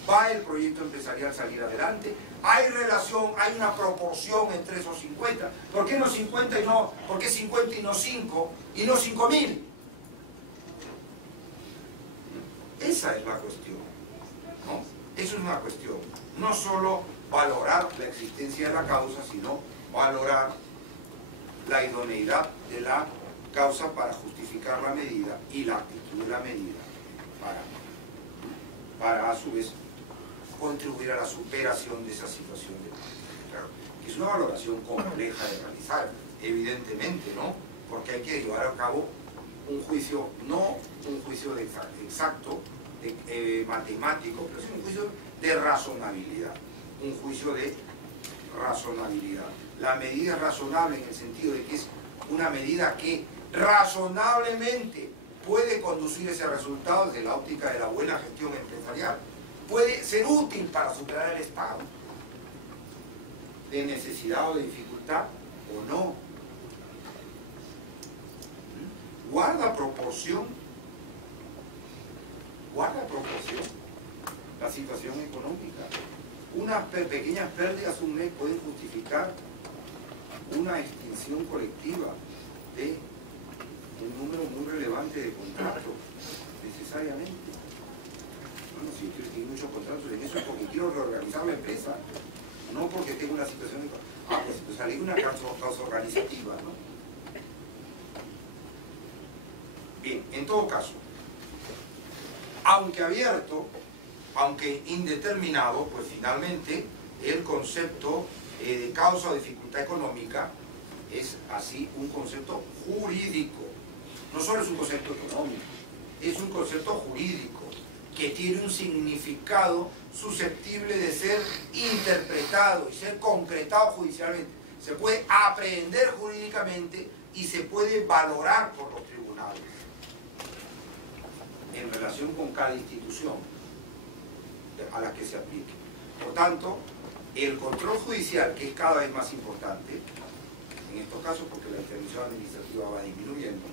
Va el proyecto empresarial a salir adelante. Hay relación, hay una proporción entre esos 50. ¿Por qué no 50 y no? ¿Por qué 50 y no 5? Y no 5.000. Esa es la cuestión, ¿no? Eso es una cuestión. No solo valorar la existencia de la causa, sino valorar la idoneidad de la causa para justificar la medida y la actitud de la medida para a su vez contribuir a la superación de esa situación de claro, que es una valoración compleja de realizar, evidentemente, ¿no? Porque hay que llevar a cabo un juicio, no un juicio exacto, matemático, pero es un juicio de razonabilidad, un juicio de razonabilidad. La medida es razonable en el sentido de que es una medida que razonablemente puede conducir ese resultado desde la óptica de la buena gestión empresarial, puede ser útil para superar el estado de necesidad o de dificultad o no. Guarda proporción la situación económica. Unas pequeñas pérdidas un mes pueden justificar una extinción colectiva de un número muy relevante de contratos, necesariamente. Bueno, si yo tengo muchos contratos en eso es porque quiero reorganizar la empresa, no porque tengo una situación pues salir una causa organizativa, ¿no? Bien, en todo caso, aunque abierto, aunque indeterminado, pues finalmente el concepto de causa o dificultad económica es así un concepto jurídico. No solo es un concepto económico, es un concepto jurídico que tiene un significado susceptible de ser interpretado y ser concretado judicialmente. Se puede aprehender jurídicamente y se puede valorar por los tribunales en relación con cada institución a la que se aplique. Por tanto, el control judicial, que es cada vez más importante, en estos casos porque la intervención administrativa va disminuyendo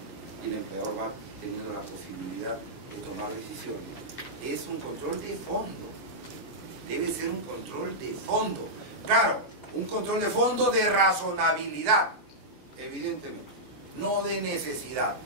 y el empleador va teniendo la posibilidad de tomar decisiones, es un control de fondo. Debe ser un control de fondo. Claro, un control de fondo de razonabilidad, evidentemente, no de necesidad,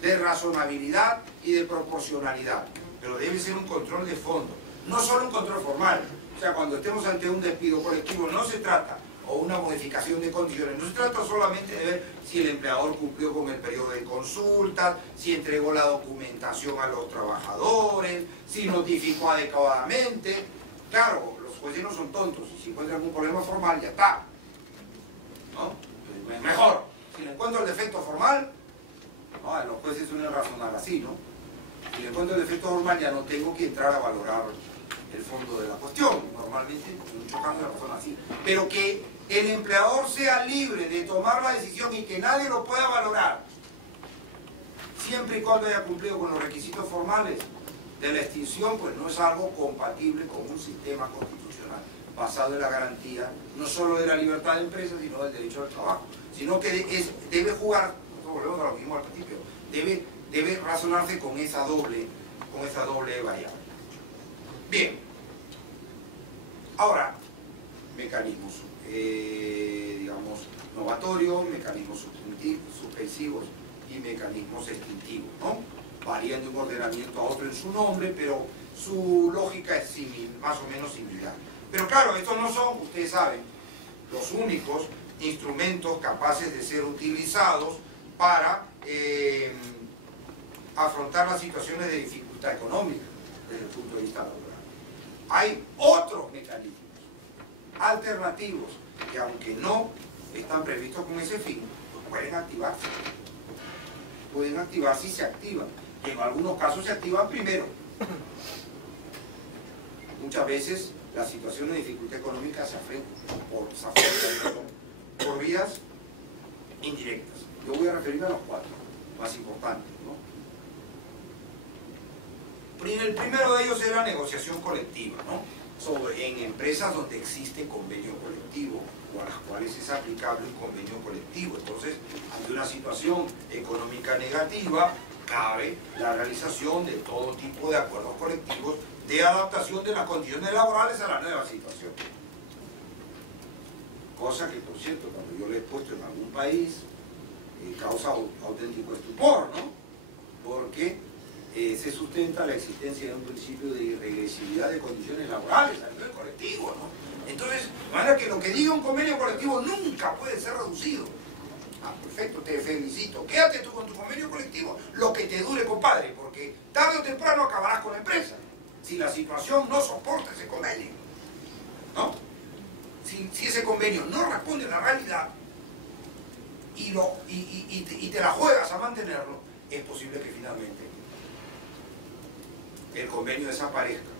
de razonabilidad y de proporcionalidad, pero debe ser un control de fondo, no solo un control formal. O sea, cuando estemos ante un despido colectivo no se trata, o una modificación de condiciones, no se trata solamente de ver si el empleador cumplió con el periodo de consultas, si entregó la documentación a los trabajadores, si notificó adecuadamente. Claro, los jueces no son tontos, y si encuentran algún problema formal ya está, ¿no? Pues mejor, si le encuentro el defecto formal, no, los jueces suelen razonar así, ¿no? Si le encuentro el defecto formal ya no tengo que entrar a valorar el fondo de la cuestión. Normalmente, en muchos casos la razón así. Pero que el empleador sea libre de tomar la decisión y que nadie lo pueda valorar, siempre y cuando haya cumplido con los requisitos formales de la extinción, pues no es algo compatible con un sistema constitucional basado en la garantía no solo de la libertad de empresa, sino del derecho al trabajo. Sino que debe jugar, volvemos a lo mismo al principio, debe razonarse con esa doble variable. Bien, ahora, mecanismos, digamos, novatorios, mecanismos suspensivos y mecanismos extintivos, ¿no? Varían de un ordenamiento a otro en su nombre, pero su lógica es más o menos similar. Pero claro, estos no son, ustedes saben, los únicos instrumentos capaces de ser utilizados para afrontar las situaciones de dificultad económica desde el punto de vista laboral. Hay otros mecanismos alternativos que, aunque no están previstos con ese fin, pues pueden activarse. Pueden activarse y se activan. Y en algunos casos se activan primero. Muchas veces las situaciones de dificultad económica se afrontan por vías indirectas. Yo voy a referirme a los 4 más importantes, ¿no? El primero de ellos es la negociación colectiva, ¿no? En empresas donde existe convenio colectivo o a las cuales es aplicable un convenio colectivo. Entonces, ante una situación económica negativa, cabe la realización de todo tipo de acuerdos colectivos de adaptación de las condiciones laborales a la nueva situación. Cosa que, por cierto, cuando yo lo he puesto en algún país, causa auténtico estupor, ¿no? Porque se sustenta la existencia de un principio de irregresividad de condiciones laborales a nivel colectivo, ¿no? Entonces, de manera que lo que diga un convenio colectivo nunca puede ser reducido. Ah, perfecto, te felicito. Quédate tú con tu convenio colectivo lo que te dure, compadre, porque tarde o temprano acabarás con la empresa si la situación no soporta ese convenio, ¿no? Si ese convenio no responde a la realidad y te la juegas a mantenerlo, es posible que finalmente el convenio desaparezca,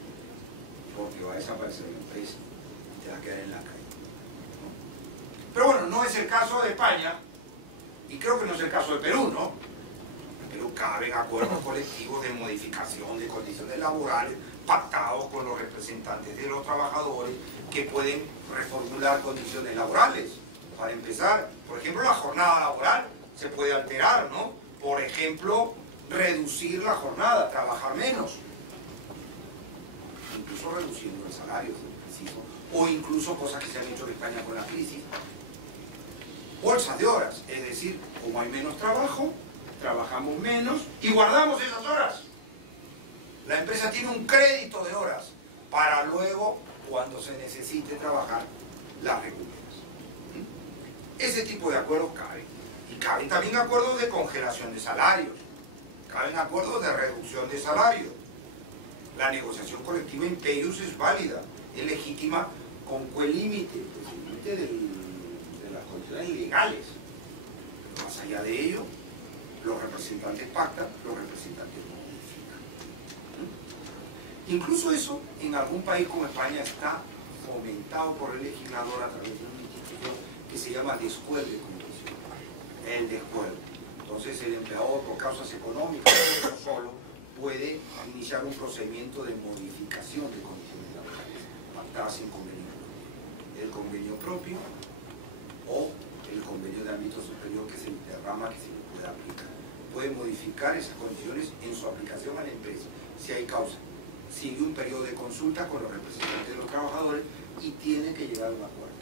porque va a desaparecer la empresa y te va a quedar en la calle, ¿no? Pero bueno, no es el caso de España, y creo que no es el caso de Perú, ¿no? En Perú caben acuerdos colectivos de modificación de condiciones laborales pactados con los representantes de los trabajadores que pueden reformular condiciones laborales. Para empezar, por ejemplo, la jornada laboral se puede alterar, ¿no? Por ejemplo, reducir la jornada, trabajar menos, incluso reduciendo el salario, si es preciso, o incluso cosas que se han hecho en España con la crisis, bolsas de horas, es decir, como hay menos trabajo, trabajamos menos y guardamos esas horas. La empresa tiene un crédito de horas para luego, cuando se necesite trabajar, las recuperas. Ese tipo de acuerdos caben. Y caben también acuerdos de congelación de salarios, caben acuerdos de reducción de salarios. La negociación colectiva in peius es válida, es legítima con cuál límite, pues el límite de las condiciones legales. Pero más allá de ello, los representantes pactan, los representantes modifican. Incluso eso, en algún país como España, está fomentado por el legislador a través de una institución que se llama descuelgue condicional. El descuelgue. Entonces el empleador, por causas económicas, no solo, puede iniciar un procedimiento de modificación de condiciones laborales pactadas en convenio propio. El convenio propio o el convenio de ámbito superior que se derrama, que se le pueda aplicar. Puede modificar esas condiciones en su aplicación a la empresa, si hay causa. Sigue un periodo de consulta con los representantes de los trabajadores y tiene que llegar a un acuerdo.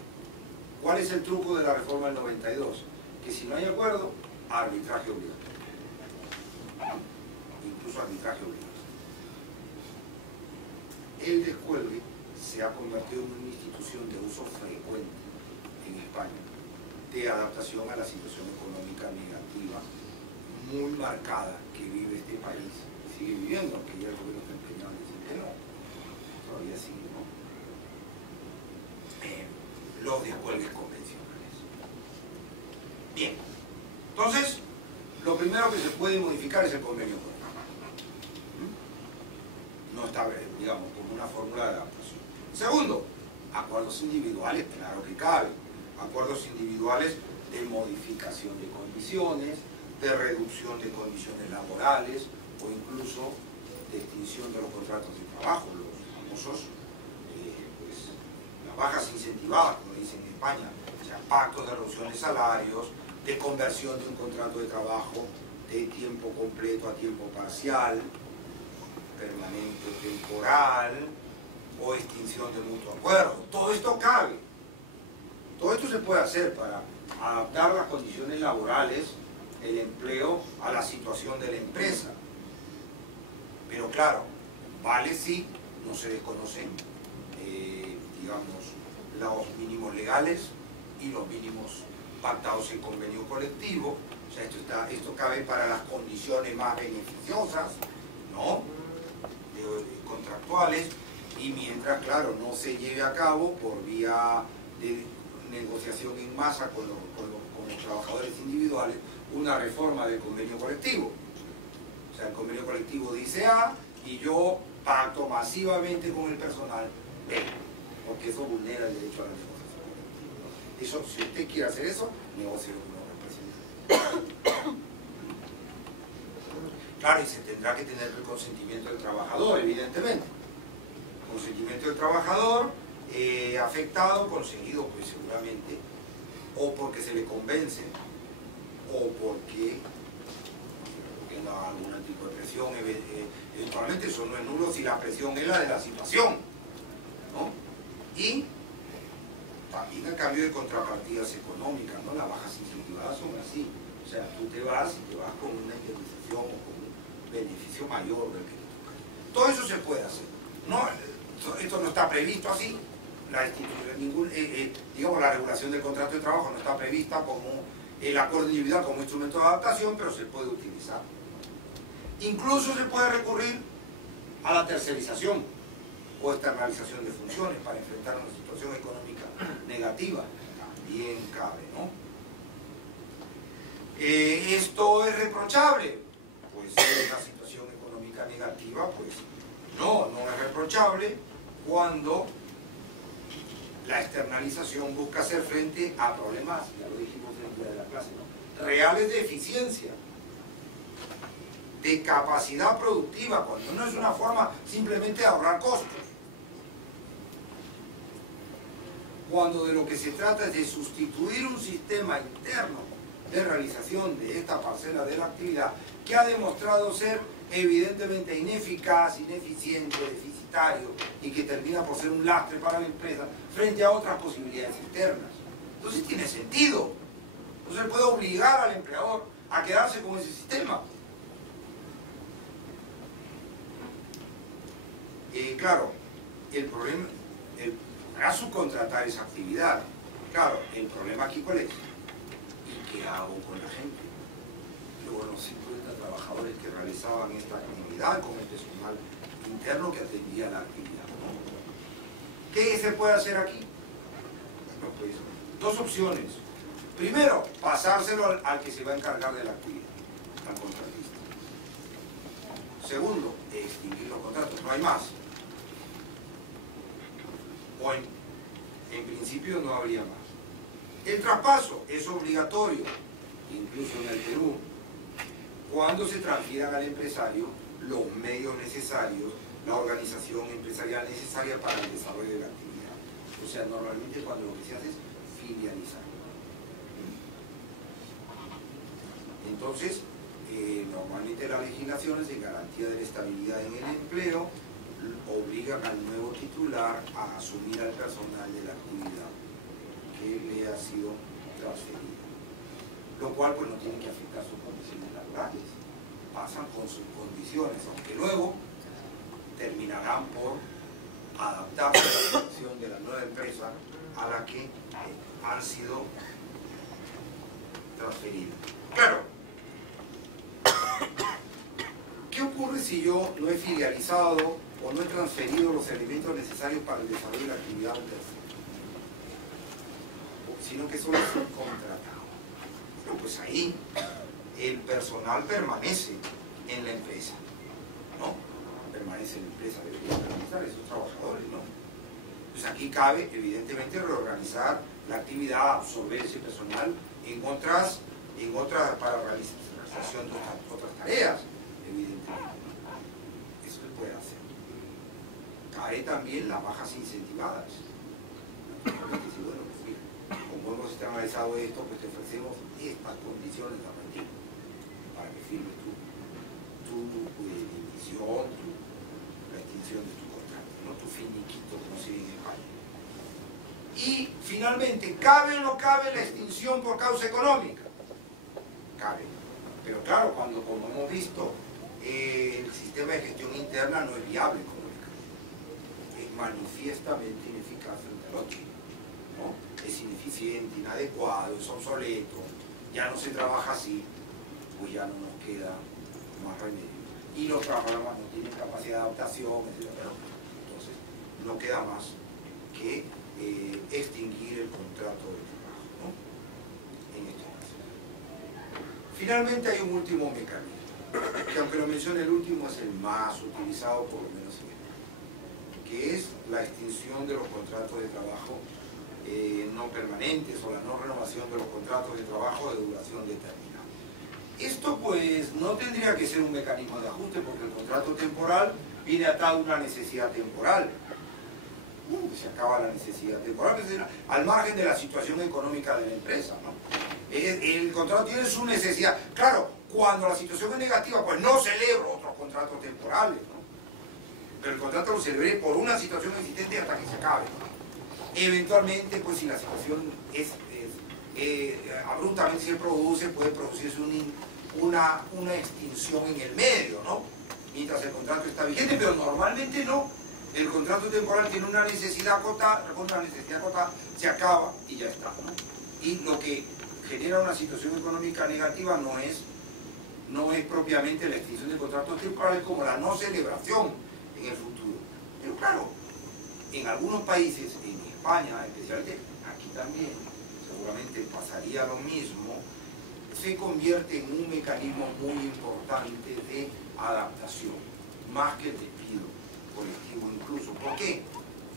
¿Cuál es el truco de la reforma del 92? Que si no hay acuerdo, arbitraje obligatorio. Incluso arbitraje obligatorio. El descuelgue se ha convertido en una institución de uso frecuente en España, de adaptación a la situación económica negativa muy marcada que vive este país. Sigue viviendo, aunque ya el gobierno está empeñado en decir que no. Todavía sigue, ¿no? Los descuelgues convencionales. Bien. Entonces, lo primero que se puede modificar es el convenio colectivo. No está, digamos, como una fórmula de adaptación. Segundo, acuerdos individuales, claro que cabe. Acuerdos individuales de modificación de condiciones, de reducción de condiciones laborales o incluso de extinción de los contratos de trabajo, los famosos, pues, las bajas incentivadas, como dicen en España, o sea, pactos de reducción de salarios, de conversión de un contrato de trabajo de tiempo completo a tiempo parcial, permanente o temporal, o extinción de mutuo acuerdo. Todo esto cabe. Todo esto se puede hacer para adaptar las condiciones laborales, el empleo, a la situación de la empresa. Pero claro, vale si no se desconocen, digamos, los mínimos legales y los mínimos pactados en convenio colectivo. O sea, esto cabe para las condiciones más beneficiosas, ¿no? Contractuales, y mientras, claro, no se lleve a cabo por vía de negociación en masa con los trabajadores individuales una reforma del convenio colectivo. O sea, el convenio colectivo dice A y yo pacto masivamente con el personal B, porque eso vulnera el derecho a la negociación colectiva. Eso, si usted quiere hacer eso, negocie con los representantes. Claro, y se tendrá que tener el consentimiento del trabajador, evidentemente. Consentimiento del trabajador afectado, conseguido pues seguramente, o porque se le convence, o porque tenga algún tipo de presión, eventualmente eso no es nulo si la presión es la de la situación, ¿no? Y también el cambio de contrapartidas económicas, ¿no? Las bajas incentivadas son así, o sea, tú te vas y te vas con una indemnización o con un beneficio mayor del que te toca. Todo eso se puede hacer, ¿no? Esto no está previsto así, digamos, la regulación del contrato de trabajo no está prevista como el acuerdo individual como instrumento de adaptación, pero se puede utilizar. Incluso se puede recurrir a la tercerización o externalización de funciones para enfrentar una situación económica negativa. También cabe, ¿no? ¿Esto es reprochable? Pues en una situación económica negativa, pues no es reprochable cuando la externalización busca hacer frente a problemas, ya lo dijimos en el día de la clase, ¿no? Reales de eficiencia, de capacidad productiva, cuando no es una forma simplemente de ahorrar costos. Cuando de lo que se trata es de sustituir un sistema interno de realización de esta parcela de la actividad que ha demostrado ser evidentemente ineficaz, ineficiente, deficitario y que termina por ser un lastre para la empresa frente a otras posibilidades internas. Entonces tiene sentido. No se puede obligar al empleador a quedarse con ese sistema. Claro, el problema, para subcontratar esa actividad, claro, el problema aquí cuál es, ¿y qué hago con la gente? Luego los 50 trabajadores que realizaban esta actividad con el personal interno que atendía la actividad, ¿no? ¿Qué se puede hacer aquí? Bueno, pues, dos opciones. Primero, pasárselo al que se va a encargar de la actividad, al contratista. Segundo, extinguir los contratos, no hay más. O en principio no habría más. El traspaso es obligatorio, incluso en el Perú, cuando se transfieran al empresario los medios necesarios, la organización empresarial necesaria para el desarrollo de la actividad. O sea, normalmente cuando lo que se hace es filializar. Entonces, normalmente las legislaciones de garantía de la estabilidad en el empleo obligan al nuevo titular a asumir al personal de la actividad que le ha sido transferida, lo cual pues no tiene que afectar sus condiciones laborales, pasan con sus condiciones, aunque luego terminarán por adaptarse a la situación de la nueva empresa a la que han sido transferidas. Claro, ¿qué ocurre si yo no he filializado o no he transferido los elementos necesarios para el desarrollo de la actividad a un tercero, sino que solo es contratado? Bueno, pues ahí el personal permanece en la empresa, ¿no? Permanece en la empresa, debería permanecer esos trabajadores, ¿no? Pues aquí cabe, evidentemente, reorganizar la actividad, absorber ese personal en otras para realización de otras tareas, evidentemente. Eso se puede hacer. Cae también las bajas incentivadas. Si, bueno, como hemos externalizado esto, pues te ofrecemos estas condiciones de retiro para que firmes tu dimisión, la extinción de tu contrato, ¿no? Tu finiquito, como se dice en España. Y finalmente, ¿cabe o no cabe la extinción por causa económica? Cabe. Pero claro, cuando, como hemos visto, el sistema de gestión interna no es viable económicamente. Es manifiestamente ineficaz frente al otro, ¿no? Es ineficiente, inadecuado, es obsoleto, ya no se trabaja así, pues ya no nos queda más remedio. Y los trabajadores no tienen capacidad de adaptación, etc. Entonces, no queda más que extinguir el contrato de trabajo, ¿no? En este caso. Finalmente hay un último mecanismo, que aunque lo mencione el último es el más utilizado, por lo menos en el, que es la extinción de los contratos de trabajo no permanentes o la no renovación de los contratos de trabajo de duración determinada. Esto pues no tendría que ser un mecanismo de ajuste porque el contrato temporal viene atado a una necesidad temporal. Se acaba la necesidad temporal, al margen de la situación económica de la empresa, ¿no? El contrato tiene su necesidad. Claro, cuando la situación es negativa, pues no celebro otros contratos temporales, ¿no? Pero el contrato lo celebré por una situación existente hasta que se acabe, ¿no? Eventualmente, pues si la situación abruptamente se produce, puede producirse una extinción en el medio, ¿no? Mientras el contrato está vigente, pero normalmente no. El contrato temporal tiene una necesidad acotada, se acaba y ya está, ¿no? Y lo que genera una situación económica negativa no es propiamente la extinción de contratos temporales como la no celebración en el futuro. Pero claro, en algunos países, en España especialmente, aquí también, seguramente pasaría lo mismo, se convierte en un mecanismo muy importante de adaptación, más que el despido colectivo incluso. ¿Por qué?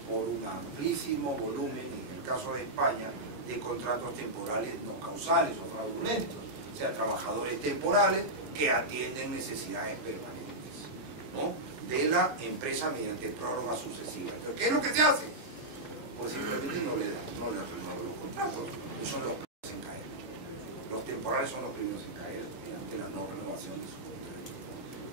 Por un amplísimo volumen, en el caso de España, de contratos temporales no causales o fraudulentos, o sea, trabajadores temporales que atienden necesidades permanentes, ¿no?, de la empresa mediante prórrogas sucesivas. Entonces, ¿qué es lo que se hace? Pues simplemente no le renuevan los contratos, que son los primeros en caer. Los temporales son los primeros en caer mediante la no renovación de su contrato.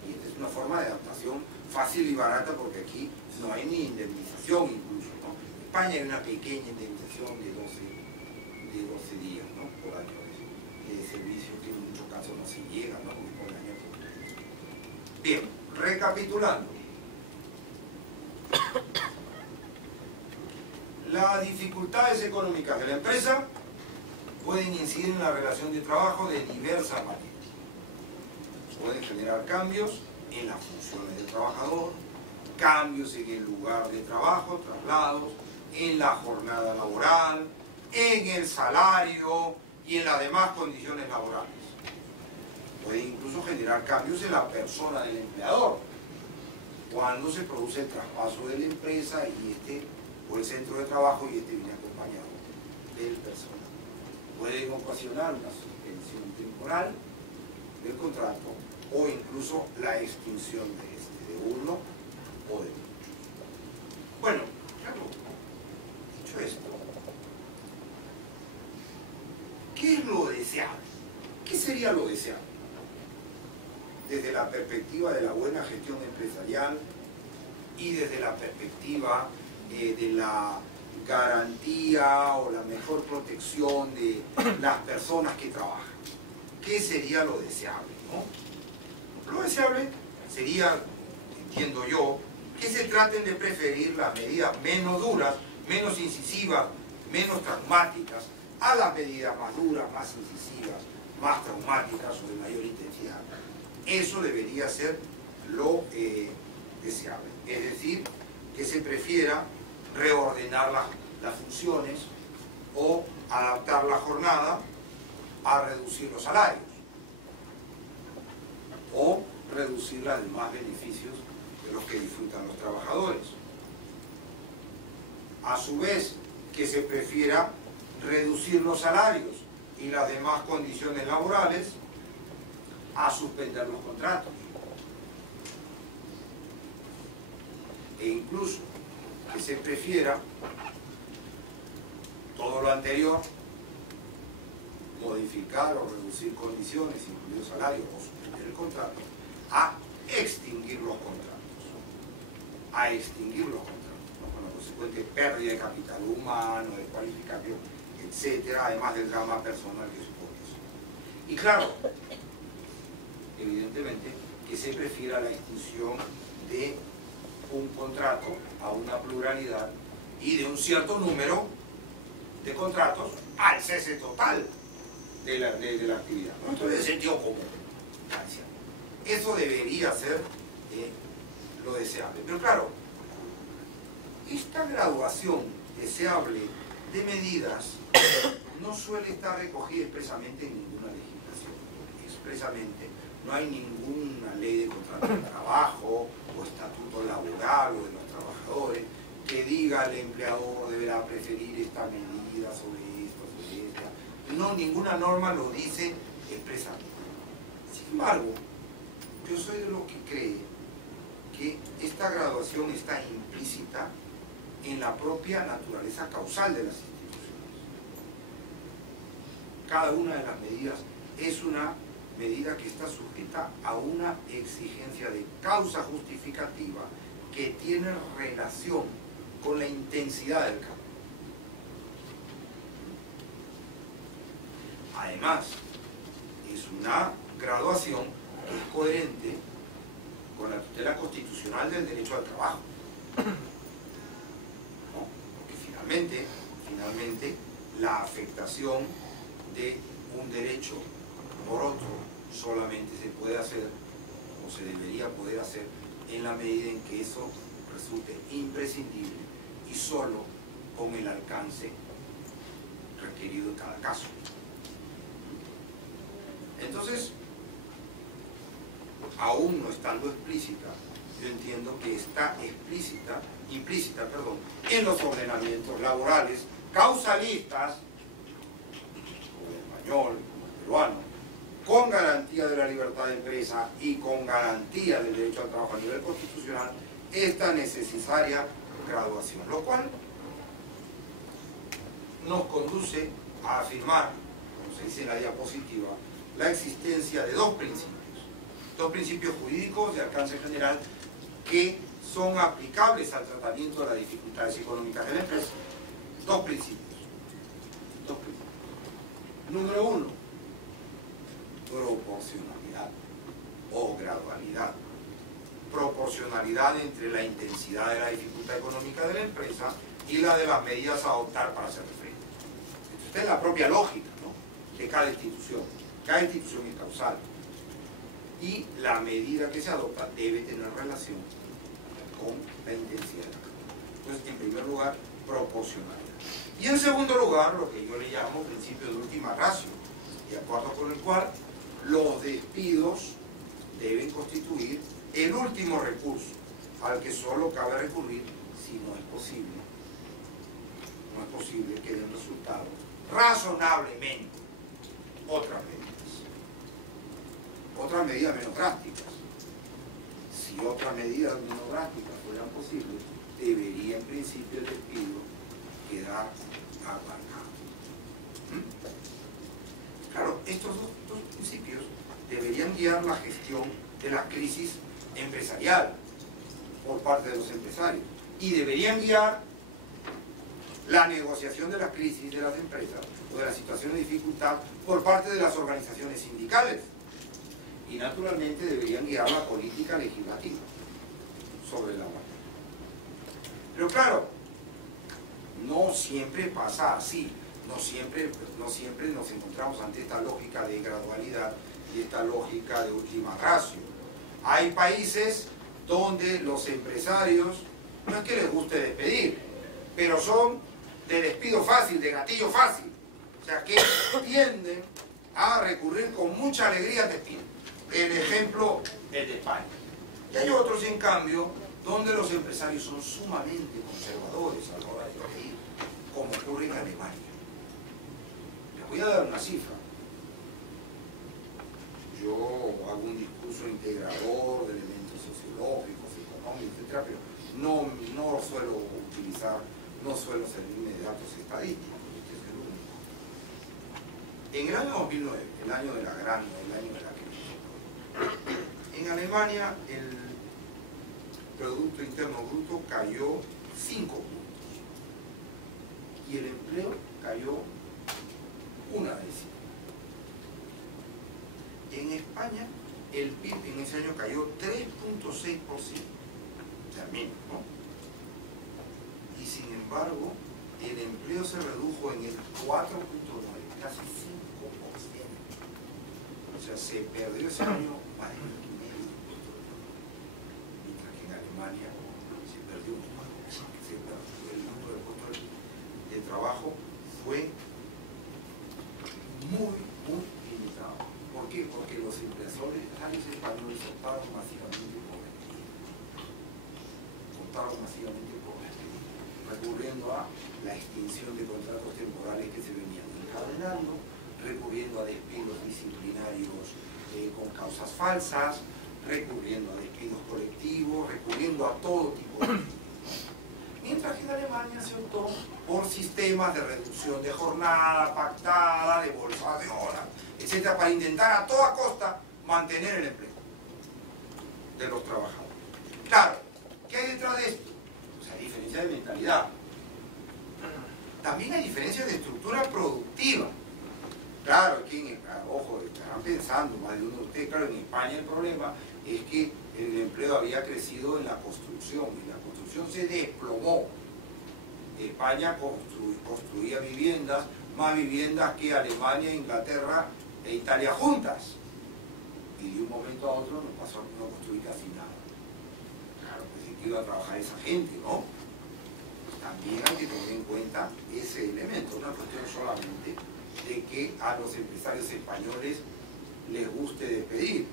Y esta es una forma de adaptación fácil y barata porque aquí no hay ni indemnización incluso, ¿no? En España hay una pequeña indemnización de 12 días, ¿no?, por año de servicio, que en muchos casos no se llega, ¿no?, porque por año. Bien, recapitulando. Las dificultades económicas de la empresa pueden incidir en la relación de trabajo de diversas maneras. Pueden generar cambios en las funciones del trabajador, cambios en el lugar de trabajo, traslados, en la jornada laboral, en el salario y en las demás condiciones laborales. Puede incluso generar cambios en la persona del empleador, cuando se produce el traspaso de la empresa o el centro de trabajo y viene acompañado del personal. Pueden ocasionar una suspensión temporal del contrato o incluso la extinción de uno o de muchos. Bueno, claro, dicho esto, ¿qué es lo deseable? ¿Qué sería lo deseable? Desde la perspectiva de la buena gestión empresarial y desde la perspectiva de la garantía o la mejor protección de las personas que trabajan. ¿Qué sería lo deseable, no? Lo deseable sería, entiendo yo, que se traten de preferir las medidas menos duras, menos incisivas, menos traumáticas, a las medidas más duras, más incisivas, más traumáticas o de mayor intensidad. Eso debería ser lo deseable. Es decir, que se prefiera reordenar las funciones o adaptar la jornada a reducir los salarios o reducir los demás beneficios de los que disfrutan los trabajadores. A su vez, que se prefiera reducir los salarios y las demás condiciones laborales a suspender los contratos. E incluso que se prefiera todo lo anterior, modificar o reducir condiciones, incluido salarios o suspender el contrato, a extinguir los contratos. A extinguir los contratos, ¿no?, con la consecuente pérdida de capital humano, de cualificación, etcétera, además del drama personal que supone eso. Y claro, evidentemente, que se prefiera la extinción de un contrato a una pluralidad y de un cierto número de contratos al cese total de la actividad. ¿No? Esto es de sentido común. Eso debería ser lo deseable. Pero claro, esta graduación deseable de medidas no suele estar recogida expresamente en ninguna legislación. Expresamente no hay ninguna ley de contrato de trabajo o estatuto laboral o de los trabajadores que diga al empleador deberá preferir esta medida sobre esto, sobre esta. No, ninguna norma lo dice expresamente. Sin embargo, yo soy de los que cree que esta graduación está implícita en la propia naturaleza causal de las instituciones. Cada una de las medidas es una medida que está sujeta a una exigencia de causa justificativa que tiene relación con la intensidad del cambio. Además, es una graduación que es coherente con la tutela constitucional del derecho al trabajo. ¿No? Porque finalmente, la afectación de un derecho por otro solamente se puede hacer, o se debería poder hacer, en la medida en que eso resulte imprescindible y solo con el alcance requerido en cada caso. Entonces, aún no estando explícita, yo entiendo que está implícita, en los ordenamientos laborales causalistas, como el español, como el peruano, con garantía de la libertad de empresa y con garantía del derecho al trabajo a nivel constitucional, esta necesaria graduación, lo cual nos conduce a afirmar, como se dice en la diapositiva, la existencia de dos principios jurídicos de alcance general que son aplicables al tratamiento de las dificultades económicas de la empresa. Dos principios. Número uno, proporcionalidad o gradualidad. Proporcionalidad entre la intensidad de la dificultad económica de la empresa y la de las medidas a adoptar para hacer frente. Esta es la propia lógica, ¿no?, de cada institución. Cada institución es causal. Y la medida que se adopta debe tener relación con la intensidad. Entonces, en primer lugar, proporcionalidad. Y en segundo lugar, lo que yo le llamo principio de última ratio, de acuerdo con el cual los despidos deben constituir el último recurso al que solo cabe recurrir si no es posible que den resultado razonablemente otras medidas menos drásticas. Si otras medidas menos drásticas fueran posibles, debería en principio el despido quedar aparcado. Claro, estos dos principios deberían guiar la gestión de la crisis empresarial por parte de los empresarios y deberían guiar la negociación de la crisis de las empresas o de la situación de dificultad por parte de las organizaciones sindicales y naturalmente deberían guiar la política legislativa sobre la materia. Pero claro, no siempre pasa así, no siempre nos encontramos ante esta lógica de gradualidad y esta lógica de última ratio. Hay países donde los empresarios no es que les guste despedir, pero son de despido fácil, de gatillo fácil, o sea que tienden a recurrir con mucha alegría al despido. El ejemplo es de España. Y hay otros, en cambio, donde los empresarios son sumamente conservadores a la hora de despedir, como ocurre en Alemania. Les voy a dar una cifra. Yo hago un discurso integrador de elementos sociológicos, económicos, etc., pero no suelo utilizar, no suelo servirme de datos estadísticos, este es el único. En el año 2009, el año de la crisis, en Alemania el Producto Interno Bruto cayó 5 puntos y el empleo cayó 1 décima. En España el PIB en ese año cayó 3.6%, o sea, menos, ¿no? Y sin embargo, el empleo se redujo en el 4.9, casi 5%. O sea, se perdió ese año más de 1,5%. Mientras que en Alemania se perdió el número de puestos de trabajo fue muy limitado. ¿Por qué? Porque los empresarios españoles optaron masivamente por despedir, recurriendo a la extinción de contratos temporales que se venían encadenando, recurriendo a despidos disciplinarios con causas falsas, recurriendo a despidos colectivos, recurriendo a todo tipo de despidos. Mientras que en Alemania se optó por sistemas de reducción de jornada, pactada, de bolsa de horas, etcétera, para intentar a toda costa mantener el empleo de los trabajadores. Claro, ¿qué hay detrás de esto? Pues hay diferencia de mentalidad. También hay diferencias de estructura productiva. Claro, aquí, ojo, estarán pensando más de uno de ustedes, claro, en España el problema es que el empleo había crecido en la construcción y la construcción se desplomó. España construía viviendas, más viviendas que Alemania, Inglaterra e Italia juntas. Y de un momento a otro no pasó a no construir casi nada. Claro, pues es que iba a trabajar esa gente, ¿no? También hay que tener en cuenta ese elemento, una cuestión solamente de que a los empresarios españoles les guste despedir.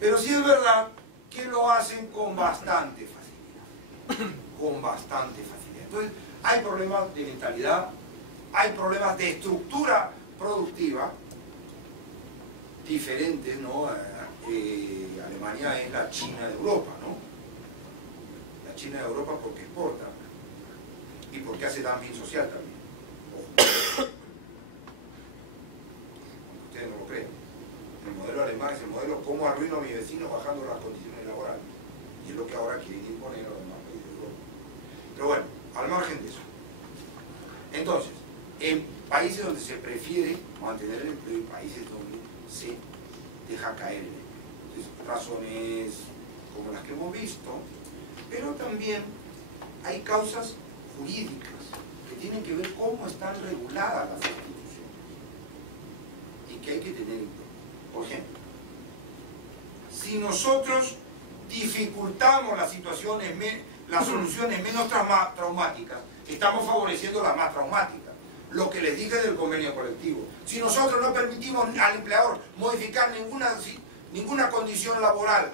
Pero sí es verdad que lo hacen con bastante facilidad. Con bastante facilidad. Entonces, hay problemas de mentalidad, hay problemas de estructura productiva diferentes, ¿no? Alemania es la China de Europa, ¿no? La China de Europa porque exporta y porque hace dumping social también. Ojo. Ustedes no lo creen. El modelo alemán es el modelo cómo arruino a mi vecino bajando las condiciones laborales. Y es lo que ahora quieren imponer a los demás países de Europa. Pero bueno, al margen de eso. Entonces, en países donde se prefiere mantener el empleo y países donde se deja caer el empleo. Entonces, razones como las que hemos visto, pero también hay causas jurídicas que tienen que ver cómo están reguladas las instituciones y que hay que tener en cuenta. Por ejemplo, si nosotros dificultamos las soluciones menos traumáticas, estamos favoreciendo las más traumáticas. Lo que les dije del convenio colectivo. Si nosotros no permitimos al empleador modificar ninguna condición laboral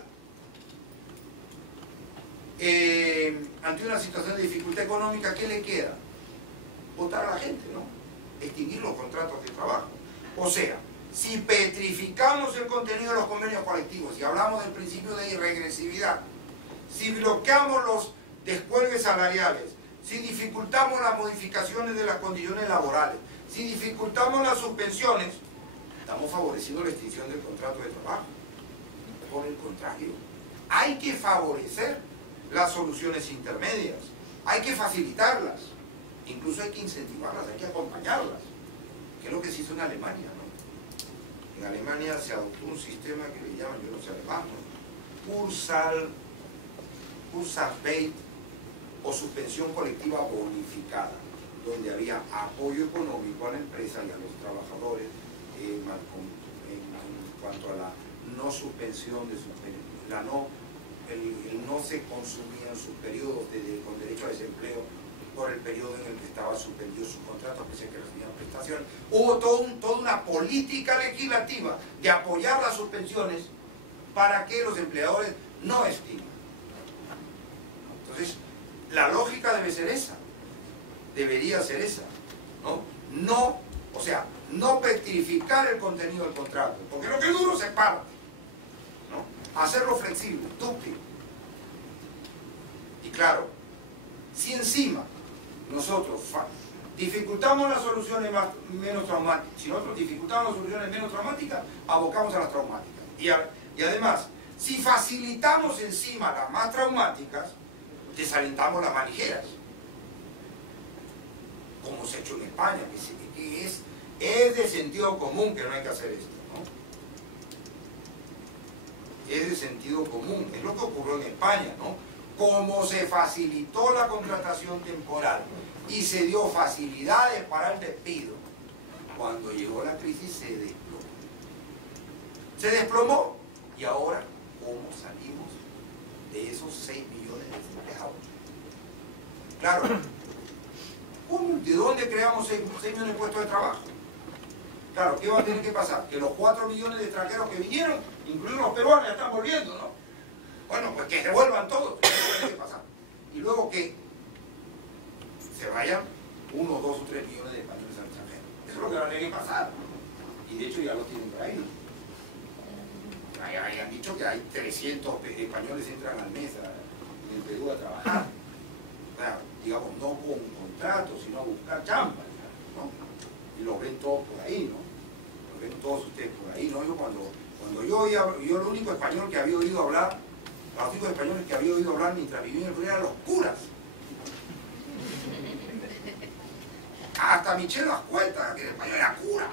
ante una situación de dificultad económica, ¿qué le queda? Votar a la gente, ¿no? Extinguir los contratos de trabajo. O sea, si petrificamos el contenido de los convenios colectivos, si hablamos del principio de irregresividad, si bloqueamos los descuelgues salariales, si dificultamos las modificaciones de las condiciones laborales, si dificultamos las suspensiones, estamos favoreciendo la extinción del contrato de trabajo. Por el contrario, hay que favorecer las soluciones intermedias, hay que facilitarlas, incluso hay que incentivarlas, hay que acompañarlas, que es lo que se hizo en Alemania, ¿no? En Alemania se adoptó un sistema que le llaman, yo no sé alemán, Kurzarbeit o suspensión colectiva bonificada, donde había apoyo económico a la empresa y a los trabajadores en cuanto a la no suspensión de no se consumían sus periodos con derecho a desempleo por el periodo en el que estaba suspendido su contrato, pese a que recibían prestaciones. Hubo toda una política legislativa de apoyar las suspensiones para que los empleadores no extingan. Entonces, la lógica debe ser esa, debería ser esa, ¿no? O sea, no petrificar el contenido del contrato, porque lo que es duro se parte, ¿no? Hacerlo flexible, dúctil. Y claro, si encima nosotros dificultamos las soluciones menos traumáticas, si nosotros dificultamos las soluciones menos traumáticas, abocamos a las traumáticas. Y además, si facilitamos encima las más traumáticas, desalentamos las más ligeras, como se ha hecho en España, que es de sentido común que no hay que hacer esto, ¿no? Es de sentido común, es lo que ocurrió en España, ¿no? Como se facilitó la contratación temporal y se dio facilidades para el despido, cuando llegó la crisis se desplomó. Se desplomó, y ahora, ¿cómo salimos de esos 6 millones de desempleados? Claro, ¿de dónde creamos 6 millones de puestos de trabajo? Claro, ¿qué va a tener que pasar? Que los 4 millones de extranjeros que vinieron, incluidos los peruanos, ya están volviendo, ¿no? Bueno, pues que se vuelvan todos, eso tiene que pasar. Y luego que se vayan 1, 2 o 3 millones de españoles al extranjero. Eso es lo que va a tener que pasar. Y de hecho ya lo tienen por ahí. hayan dicho que hay 300 españoles entran al mes en el Perú a trabajar. O sea, digamos, no con contratos, sino a buscar chamba, ¿no? Y los ven todos por ahí, ¿no? Los ven todos ustedes por ahí, ¿no? Cuando yo lo único español que había oído hablar, los únicos españoles que había oído hablar mientras vivía en el Perú eran los curas. Hasta Michelo Ascueta, que en español era cura.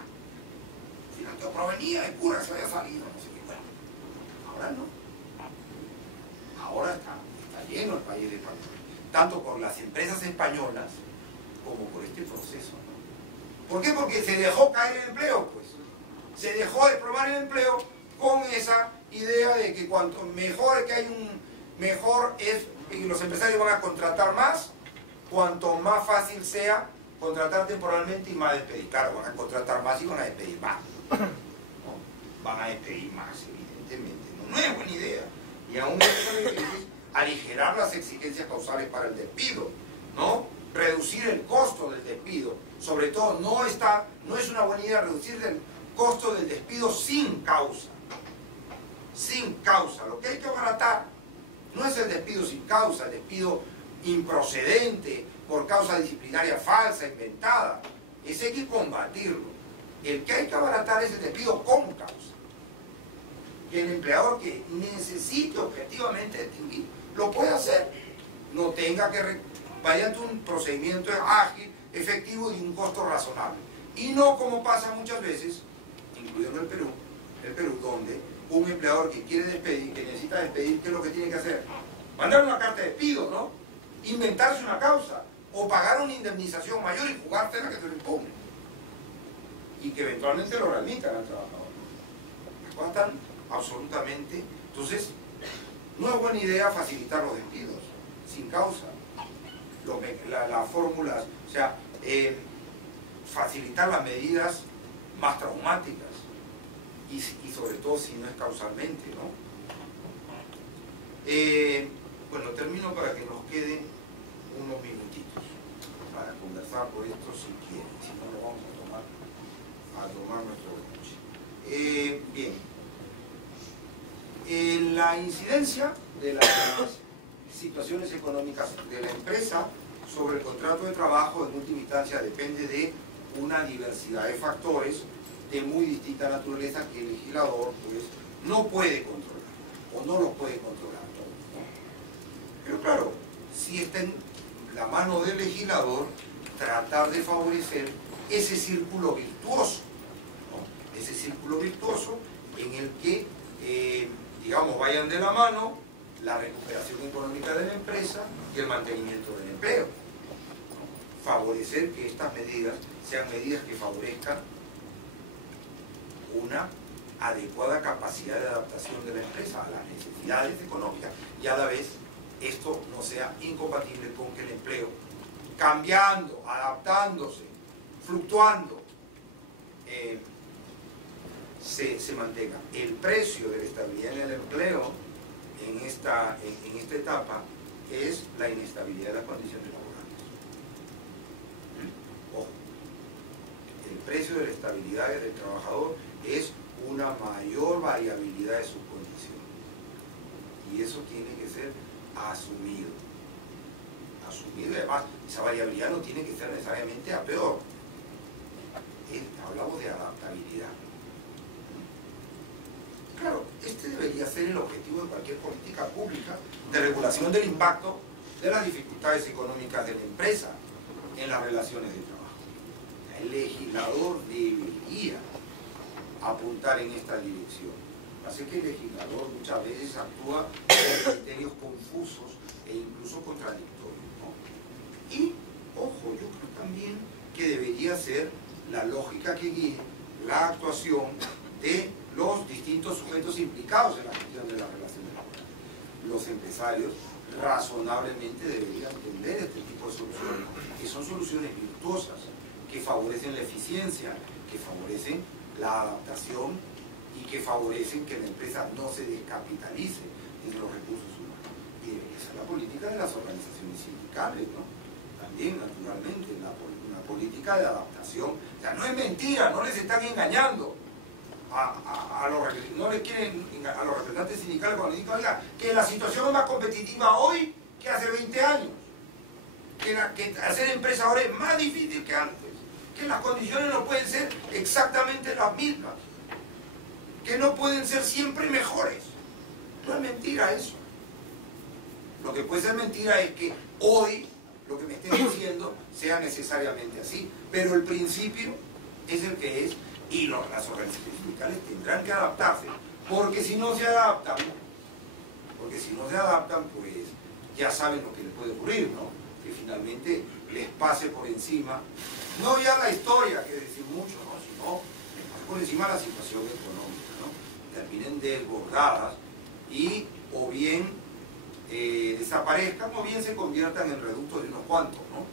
Que provenía de cura, se había salido, no sé qué. Bueno, ahora no. Ahora está lleno el país de españoles. Tanto por las empresas españolas como por este proceso, ¿no? ¿Por qué? Porque se dejó caer el empleo, pues. Se dejó desplomar el empleo con esa idea de que cuanto mejor que hay mejor es, y los empresarios van a contratar más, cuanto más fácil sea contratar temporalmente y más despedir. Claro, van a contratar más y van a despedir más. ¿No? Van a despedir más, evidentemente. No es buena idea. Y aún es aligerar las exigencias causales para el despido, ¿no? Reducir el costo del despido. Sobre todo, no es una buena idea reducir el costo del despido sin causa. Sin causa. Lo que hay que abaratar no es el despido sin causa, el despido improcedente, por causa disciplinaria falsa, inventada. Ese hay que combatirlo. El que hay que abaratar es el despido con causa. Que el empleador que necesite objetivamente distinguir, lo puede hacer. No tenga que vaya ante un procedimiento ágil, efectivo y de un costo razonable. Y no como pasa muchas veces, incluyendo el Perú, donde un empleador que quiere despedir, que necesita despedir, ¿qué es lo que tiene que hacer? Mandar una carta de despido, ¿no? Inventarse una causa, o pagar una indemnización mayor y jugársela que se lo impone. Y que eventualmente lo remitan al trabajador. Las cosas están absolutamente... Entonces, no es buena idea facilitar los despidos, sin causa. Las fórmulas, o sea, facilitar las medidas más traumáticas. Y sobre todo si no es causalmente, ¿no? Bueno, termino para que nos queden unos minutitos para conversar por esto si quieren, si no lo vamos a tomar nuestro lunch. Bien, la incidencia de las situaciones económicas de la empresa sobre el contrato de trabajo en última instancia depende de una diversidad de factores de muy distinta naturaleza que el legislador pues, no puede controlar o no los puede controlar todos, ¿no? Pero claro, si está en la mano del legislador tratar de favorecer ese círculo virtuoso, ¿no? Ese círculo virtuoso en el que, digamos, vayan de la mano la recuperación económica de la empresa y el mantenimiento del empleo, ¿no? Favorecer que estas medidas sean medidas que favorezcan una adecuada capacidad de adaptación de la empresa a las necesidades económicas y a la vez esto no sea incompatible con que el empleo, cambiando, adaptándose, fluctuando, se mantenga. El precio de la estabilidad en el empleo en esta etapa es la inestabilidad de las condiciones laborales. Ojo, el precio de la estabilidad del trabajador es una mayor variabilidad de sus condiciones. Y eso tiene que ser asumido. Asumido, y además, esa variabilidad no tiene que ser necesariamente a peor. Hablamos de adaptabilidad. Claro, este debería ser el objetivo de cualquier política pública de regulación del impacto de las dificultades económicas de la empresa en las relaciones de trabajo. El legislador debería apuntar en esta dirección. Así que el legislador muchas veces actúa con criterios confusos e incluso contradictorios, ¿no? Y, ojo, yo creo también que debería ser la lógica que guíe la actuación de los distintos sujetos implicados en la gestión de las relaciones laborales. Los empresarios razonablemente deberían entender este tipo de soluciones, que son soluciones virtuosas, que favorecen la eficiencia, que favorecen la adaptación y que favorecen que la empresa no se descapitalice en los recursos humanos. Y esa es la política de las organizaciones sindicales, ¿no? También, naturalmente, una política de adaptación. O sea, no es mentira, no les están engañando. no le quieren a los representantes sindicales cuando le dicen, oiga, que la situación es más competitiva hoy que hace 20 años, que hacer empresa ahora es más difícil que antes, que las condiciones no pueden ser exactamente las mismas, que no pueden ser siempre mejores. No es mentira eso. Lo que puede ser mentira es que hoy lo que me estén diciendo sea necesariamente así, pero el principio es el que es, y las organizaciones sindicales tendrán que adaptarse, porque si no se adaptan, pues ya saben lo que les puede ocurrir, ¿no? Que finalmente les pase por encima, no ya la historia, que decir mucho, ¿no? Sino les pase por encima la situación económica, ¿no? Terminen desbordadas y o bien desaparezcan o bien se conviertan en reductos de unos cuantos, ¿no?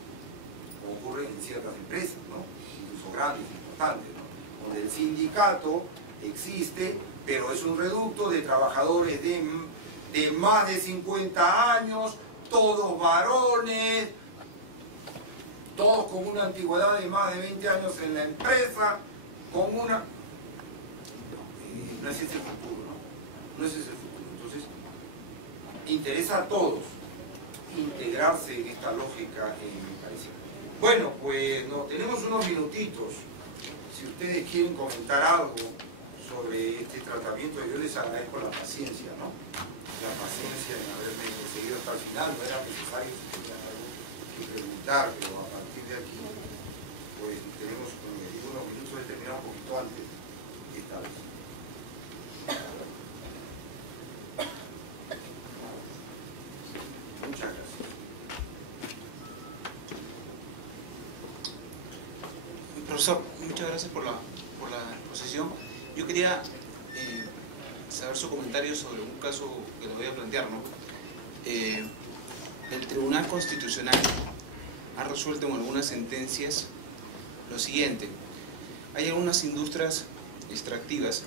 Como ocurre en ciertas empresas, ¿no? Incluso grandes, importantes, ¿no? Donde el sindicato existe, pero es un reducto de trabajadores de más de 50 años, todos varones, todos con una antigüedad de más de 20 años en la empresa, con una... no es ese el futuro, ¿no? No es ese el futuro. Entonces, interesa a todos integrarse en esta lógica, me parece. Bueno, pues tenemos unos minutitos. Si ustedes quieren comentar algo sobre este tratamiento, yo les agradezco la paciencia, ¿no? La paciencia en haberme seguido hasta el final. No era necesario si tenían algo que preguntar, pero a partir de aquí, pues tenemos, como les digo, unos minutos de terminar un poquito antes esta vez. Muchas gracias. Profesor, muchas gracias por la exposición. Yo quería saber su comentario sobre un caso que le voy a plantear, ¿no? El Tribunal Constitucional ha resuelto en algunas sentencias lo siguiente: hay algunas industrias extractivas,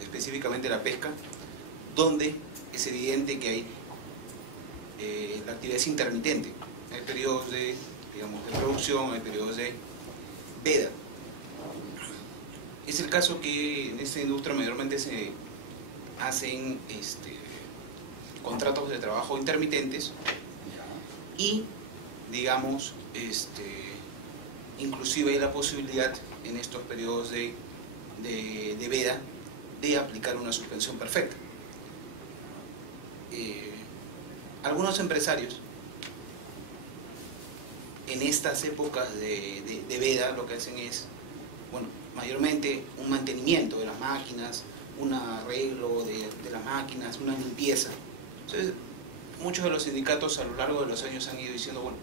específicamente la pesca, donde es evidente que hay la actividad es intermitente. Hay periodos de producción, hay periodos de veda. Es el caso que en esta industria mayormente se hacen contratos de trabajo intermitentes y, digamos, inclusive hay la posibilidad en estos periodos de veda de aplicar una suspensión perfecta. Algunos empresarios en estas épocas de veda lo que hacen es, bueno, mayormente un mantenimiento de las máquinas, un arreglo de las máquinas, una limpieza. Entonces, muchos de los sindicatos a lo largo de los años han ido diciendo, bueno,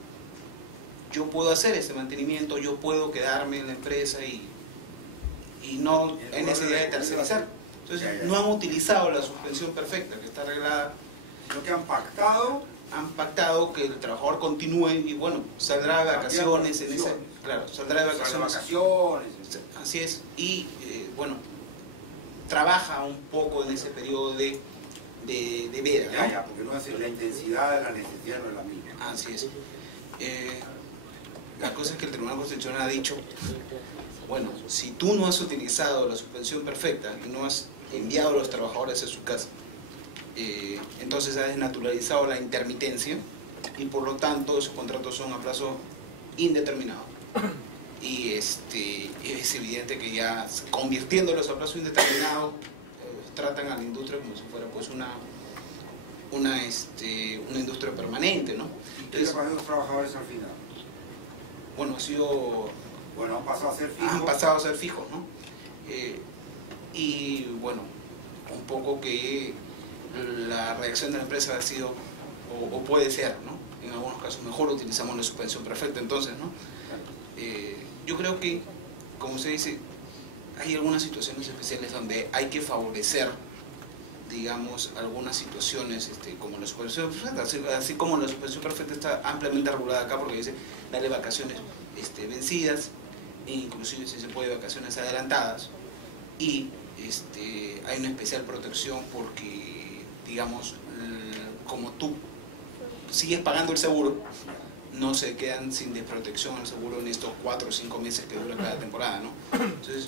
yo puedo hacer ese mantenimiento, yo puedo quedarme en la empresa y no hay necesidad de tercerizar. Entonces, no han utilizado la suspensión perfecta, que está arreglada, Lo que han pactado que el trabajador continúe y, bueno, saldrá de vacaciones en ese... Claro, saldrá de vacaciones. Así es. Y, bueno, trabaja un poco en ese periodo de veda, ¿no? Ya, porque no es la intensidad de la necesidad, no es la misma. Así es. La cosa es que el Tribunal Constitucional ha dicho, bueno, si tú no has utilizado la suspensión perfecta y no has enviado a los trabajadores a su casa, entonces has desnaturalizado la intermitencia y por lo tanto esos contratos son a plazo indeterminado. Y es evidente que ya convirtiéndolos a plazo indeterminado tratan a la industria como si fuera pues una industria permanente, ¿no? ¿Y qué le pasa a los trabajadores al final? Bueno, han pasado a ser fijos. Han pasado a ser fijos, ¿no? Y bueno, un poco que la reacción de la empresa ha sido, o puede ser, ¿no? En algunos casos mejor utilizamos la suspensión perfecta, entonces, ¿no? Yo creo que, como usted dice, hay algunas situaciones especiales donde hay que favorecer, digamos, algunas situaciones como la suspensión perfecta, así como la suspensión perfecta está ampliamente regulada acá porque dice darle vacaciones vencidas, e inclusive si se puede vacaciones adelantadas, y hay una especial protección porque, digamos, como tú sigues pagando el seguro, no se quedan sin desprotección al seguro en estos 4 o 5 meses que dura cada temporada, ¿no? Entonces,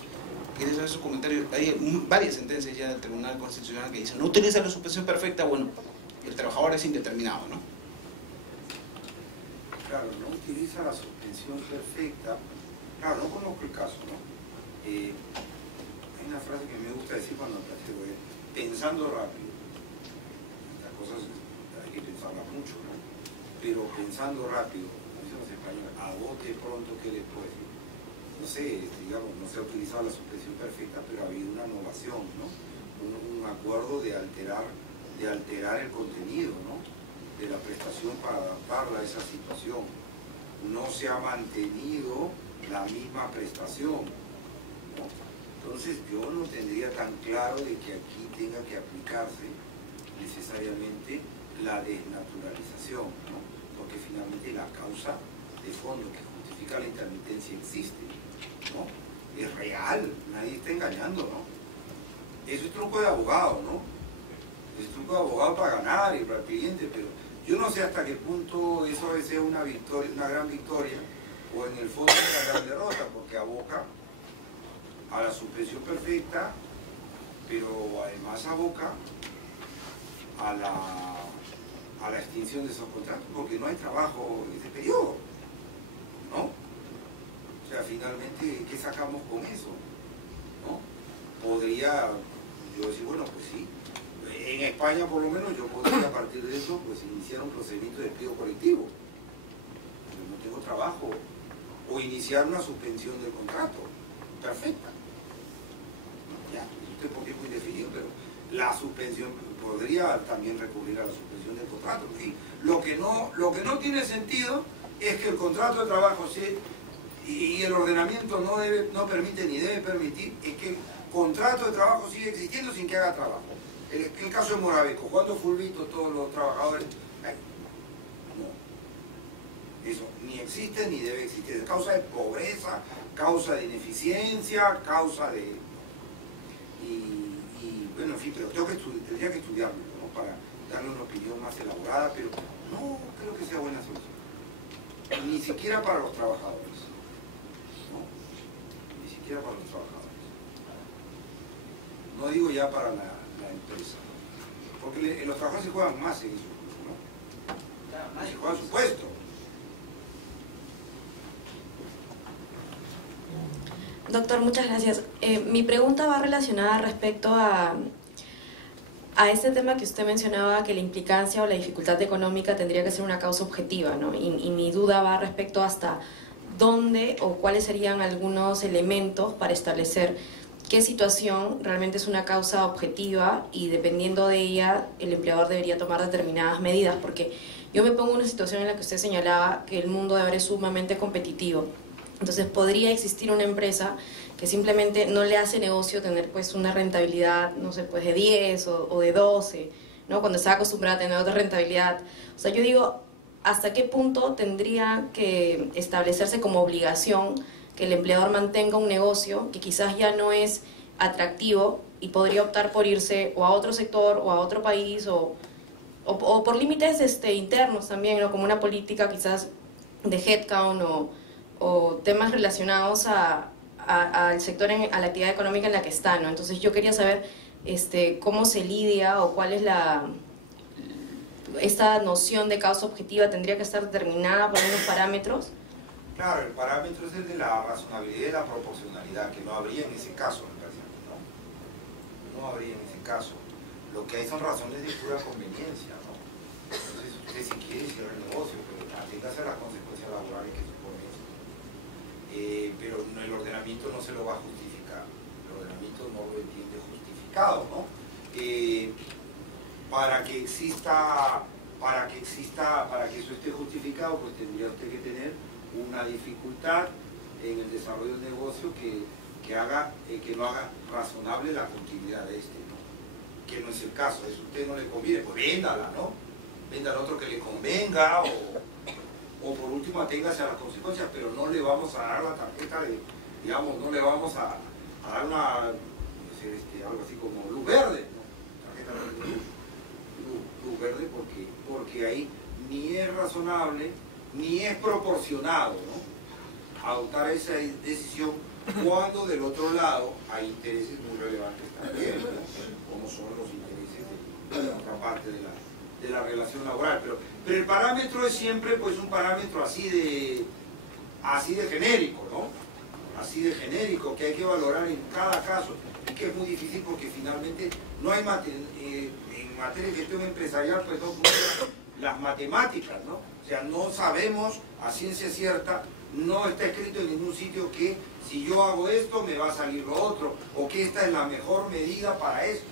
y de esos comentarios, hay varias sentencias ya del Tribunal Constitucional que dicen, no utiliza la suspensión perfecta, bueno, el trabajador es indeterminado, ¿no? Claro, no utiliza la suspensión perfecta. Claro, no conozco el caso, ¿no? Hay una frase que me gusta decir cuando planteo, pensando rápido. Estas cosas hay que pensarlas mucho, ¿no? Pero pensando rápido, como dicen los españoles, a bote pronto, ¿qué les puedo decir? No sé, digamos, no se ha utilizado la suspensión perfecta, pero ha habido una innovación, ¿no? Un acuerdo de alterar el contenido, ¿no? De la prestación para adaptarla a esa situación. No se ha mantenido la misma prestación, ¿no? Entonces yo no tendría tan claro de que aquí tenga que aplicarse necesariamente la desnaturalización, ¿no? Porque finalmente la causa de fondo que justifica la intermitencia existe, ¿no? Es real, nadie está engañando, ¿no? Eso es truco de abogado, ¿no? Es truco de abogado para ganar y para el cliente, pero yo no sé hasta qué punto eso debe ser una victoria, una gran victoria, o en el fondo una gran derrota, porque aboca a la suspensión perfecta, pero además aboca a la extinción de esos contratos, porque no hay trabajo en ese periodo, ¿no? O sea, finalmente, ¿qué sacamos con eso? ¿No? Podría yo decir, bueno, pues sí, en España por lo menos yo podría a partir de eso pues iniciar un procedimiento de despido colectivo, porque no tengo trabajo, o iniciar una suspensión del contrato, perfecta. Ya, esto es por tiempo indefinido, pero la suspensión, podría también recurrir a la suspensión del contrato. En fin, lo que no tiene sentido es que el contrato de trabajo y el ordenamiento no permite ni debe permitir, es que el contrato de trabajo sigue existiendo sin que haga trabajo. El caso de Morabeco, cuando Fulvito, todos los trabajadores, no, eso ni existe ni debe existir, es causa de pobreza, causa de ineficiencia, causa de... Y bueno, en fin, pero tendría que estudiarlo, ¿no? Para darle una opinión más elaborada, pero no creo que sea buena solución, ni siquiera para los trabajadores, ¿no? Ni siquiera para los trabajadores, no digo ya para la empresa, porque los trabajadores se juegan más en eso, ¿no? Se juegan su puesto. Doctor, muchas gracias. Mi pregunta va relacionada respecto a este tema que usted mencionaba, que la implicancia o la dificultad económica tendría que ser una causa objetiva, ¿no? Y mi duda va respecto hasta dónde o cuáles serían algunos elementos para establecer qué situación realmente es una causa objetiva y dependiendo de ella el empleador debería tomar determinadas medidas, porque yo me pongo en una situación en la que usted señalaba que el mundo de ahora es sumamente competitivo. Entonces podría existir una empresa que simplemente no le hace negocio tener pues una rentabilidad, no sé, pues de 10 o de 12, ¿no? Cuando está acostumbrada a tener otra rentabilidad. O sea, yo digo, ¿hasta qué punto tendría que establecerse como obligación que el empleador mantenga un negocio que quizás ya no es atractivo y podría optar por irse o a otro sector o a otro país o por límites internos también, ¿no? Como una política quizás de headcount o temas relacionados al sector, a la actividad económica en la que está, ¿no? Entonces yo quería saber cómo se lidia o cuál es esta noción de causa objetiva, tendría que estar determinada por unos parámetros. Claro, el parámetro es el de la razonabilidad y la proporcionalidad, que no habría en ese caso, me parece, ¿no? No habría en ese caso. Lo que hay son razones de pura conveniencia, ¿no? Entonces usted si quiere cierra el negocio, pero aténgase a las consecuencias laborales que supone eso. Pero el ordenamiento no se lo va a justificar, el ordenamiento no lo entiende justificado, ¿no? Para que eso esté justificado, pues tendría usted que tener una dificultad en el desarrollo del negocio que no haga razonable la continuidad de ¿no? Que no es el caso, si a usted no le conviene, pues véndala, ¿no? Venda al otro que le convenga o por último aténgase a las consecuencias, pero no le vamos a dar la tarjeta no le vamos a dar algo así como luz verde, ¿no? Tarjeta de luz verde porque ahí ni es razonable ni es proporcionado, ¿no? adoptar esa decisión cuando del otro lado hay intereses muy relevantes también, ¿no? Como son los intereses de la otra parte de la relación laboral. Pero el parámetro es siempre pues un parámetro así de genérico, ¿no? Así de genérico, que hay que valorar en cada caso, y que es muy difícil porque finalmente no hay en materia de gestión empresarial, pues no funcionan las matemáticas, ¿no? O sea, no sabemos a ciencia cierta, no está escrito en ningún sitio que si yo hago esto me va a salir lo otro, o que esta es la mejor medida para esto.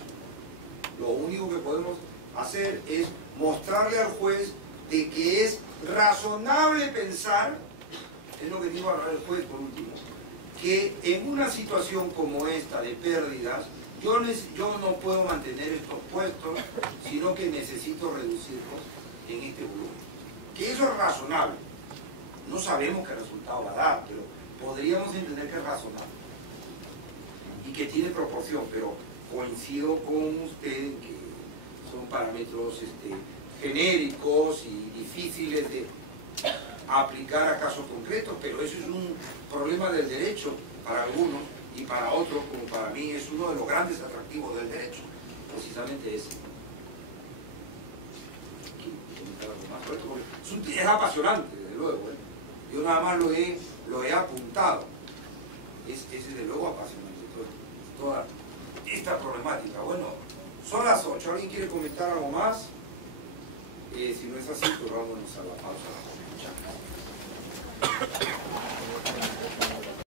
Lo único que podemos hacer es mostrarle al juez de que es razonable pensar, es lo que dijo el juez por último, que en una situación como esta de pérdidas, yo no puedo mantener estos puestos, sino que necesito reducirlos en este volumen. Que eso es razonable. No sabemos qué resultado va a dar, pero podríamos entender que es razonable. Y que tiene proporción, pero coincido con usted en que son parámetros genéricos y difíciles de aplicar a casos concretos, pero eso es un problema del derecho para algunos y para otros, como para mí, es uno de los grandes atractivos del derecho, precisamente ese. Es apasionante, desde luego, ¿eh? Yo nada más lo he apuntado. Es desde luego apasionante toda esta problemática. Bueno, son las 8. ¿Alguien quiere comentar algo más? Si no es así, pues vámonos a la pausa. Muchas gracias.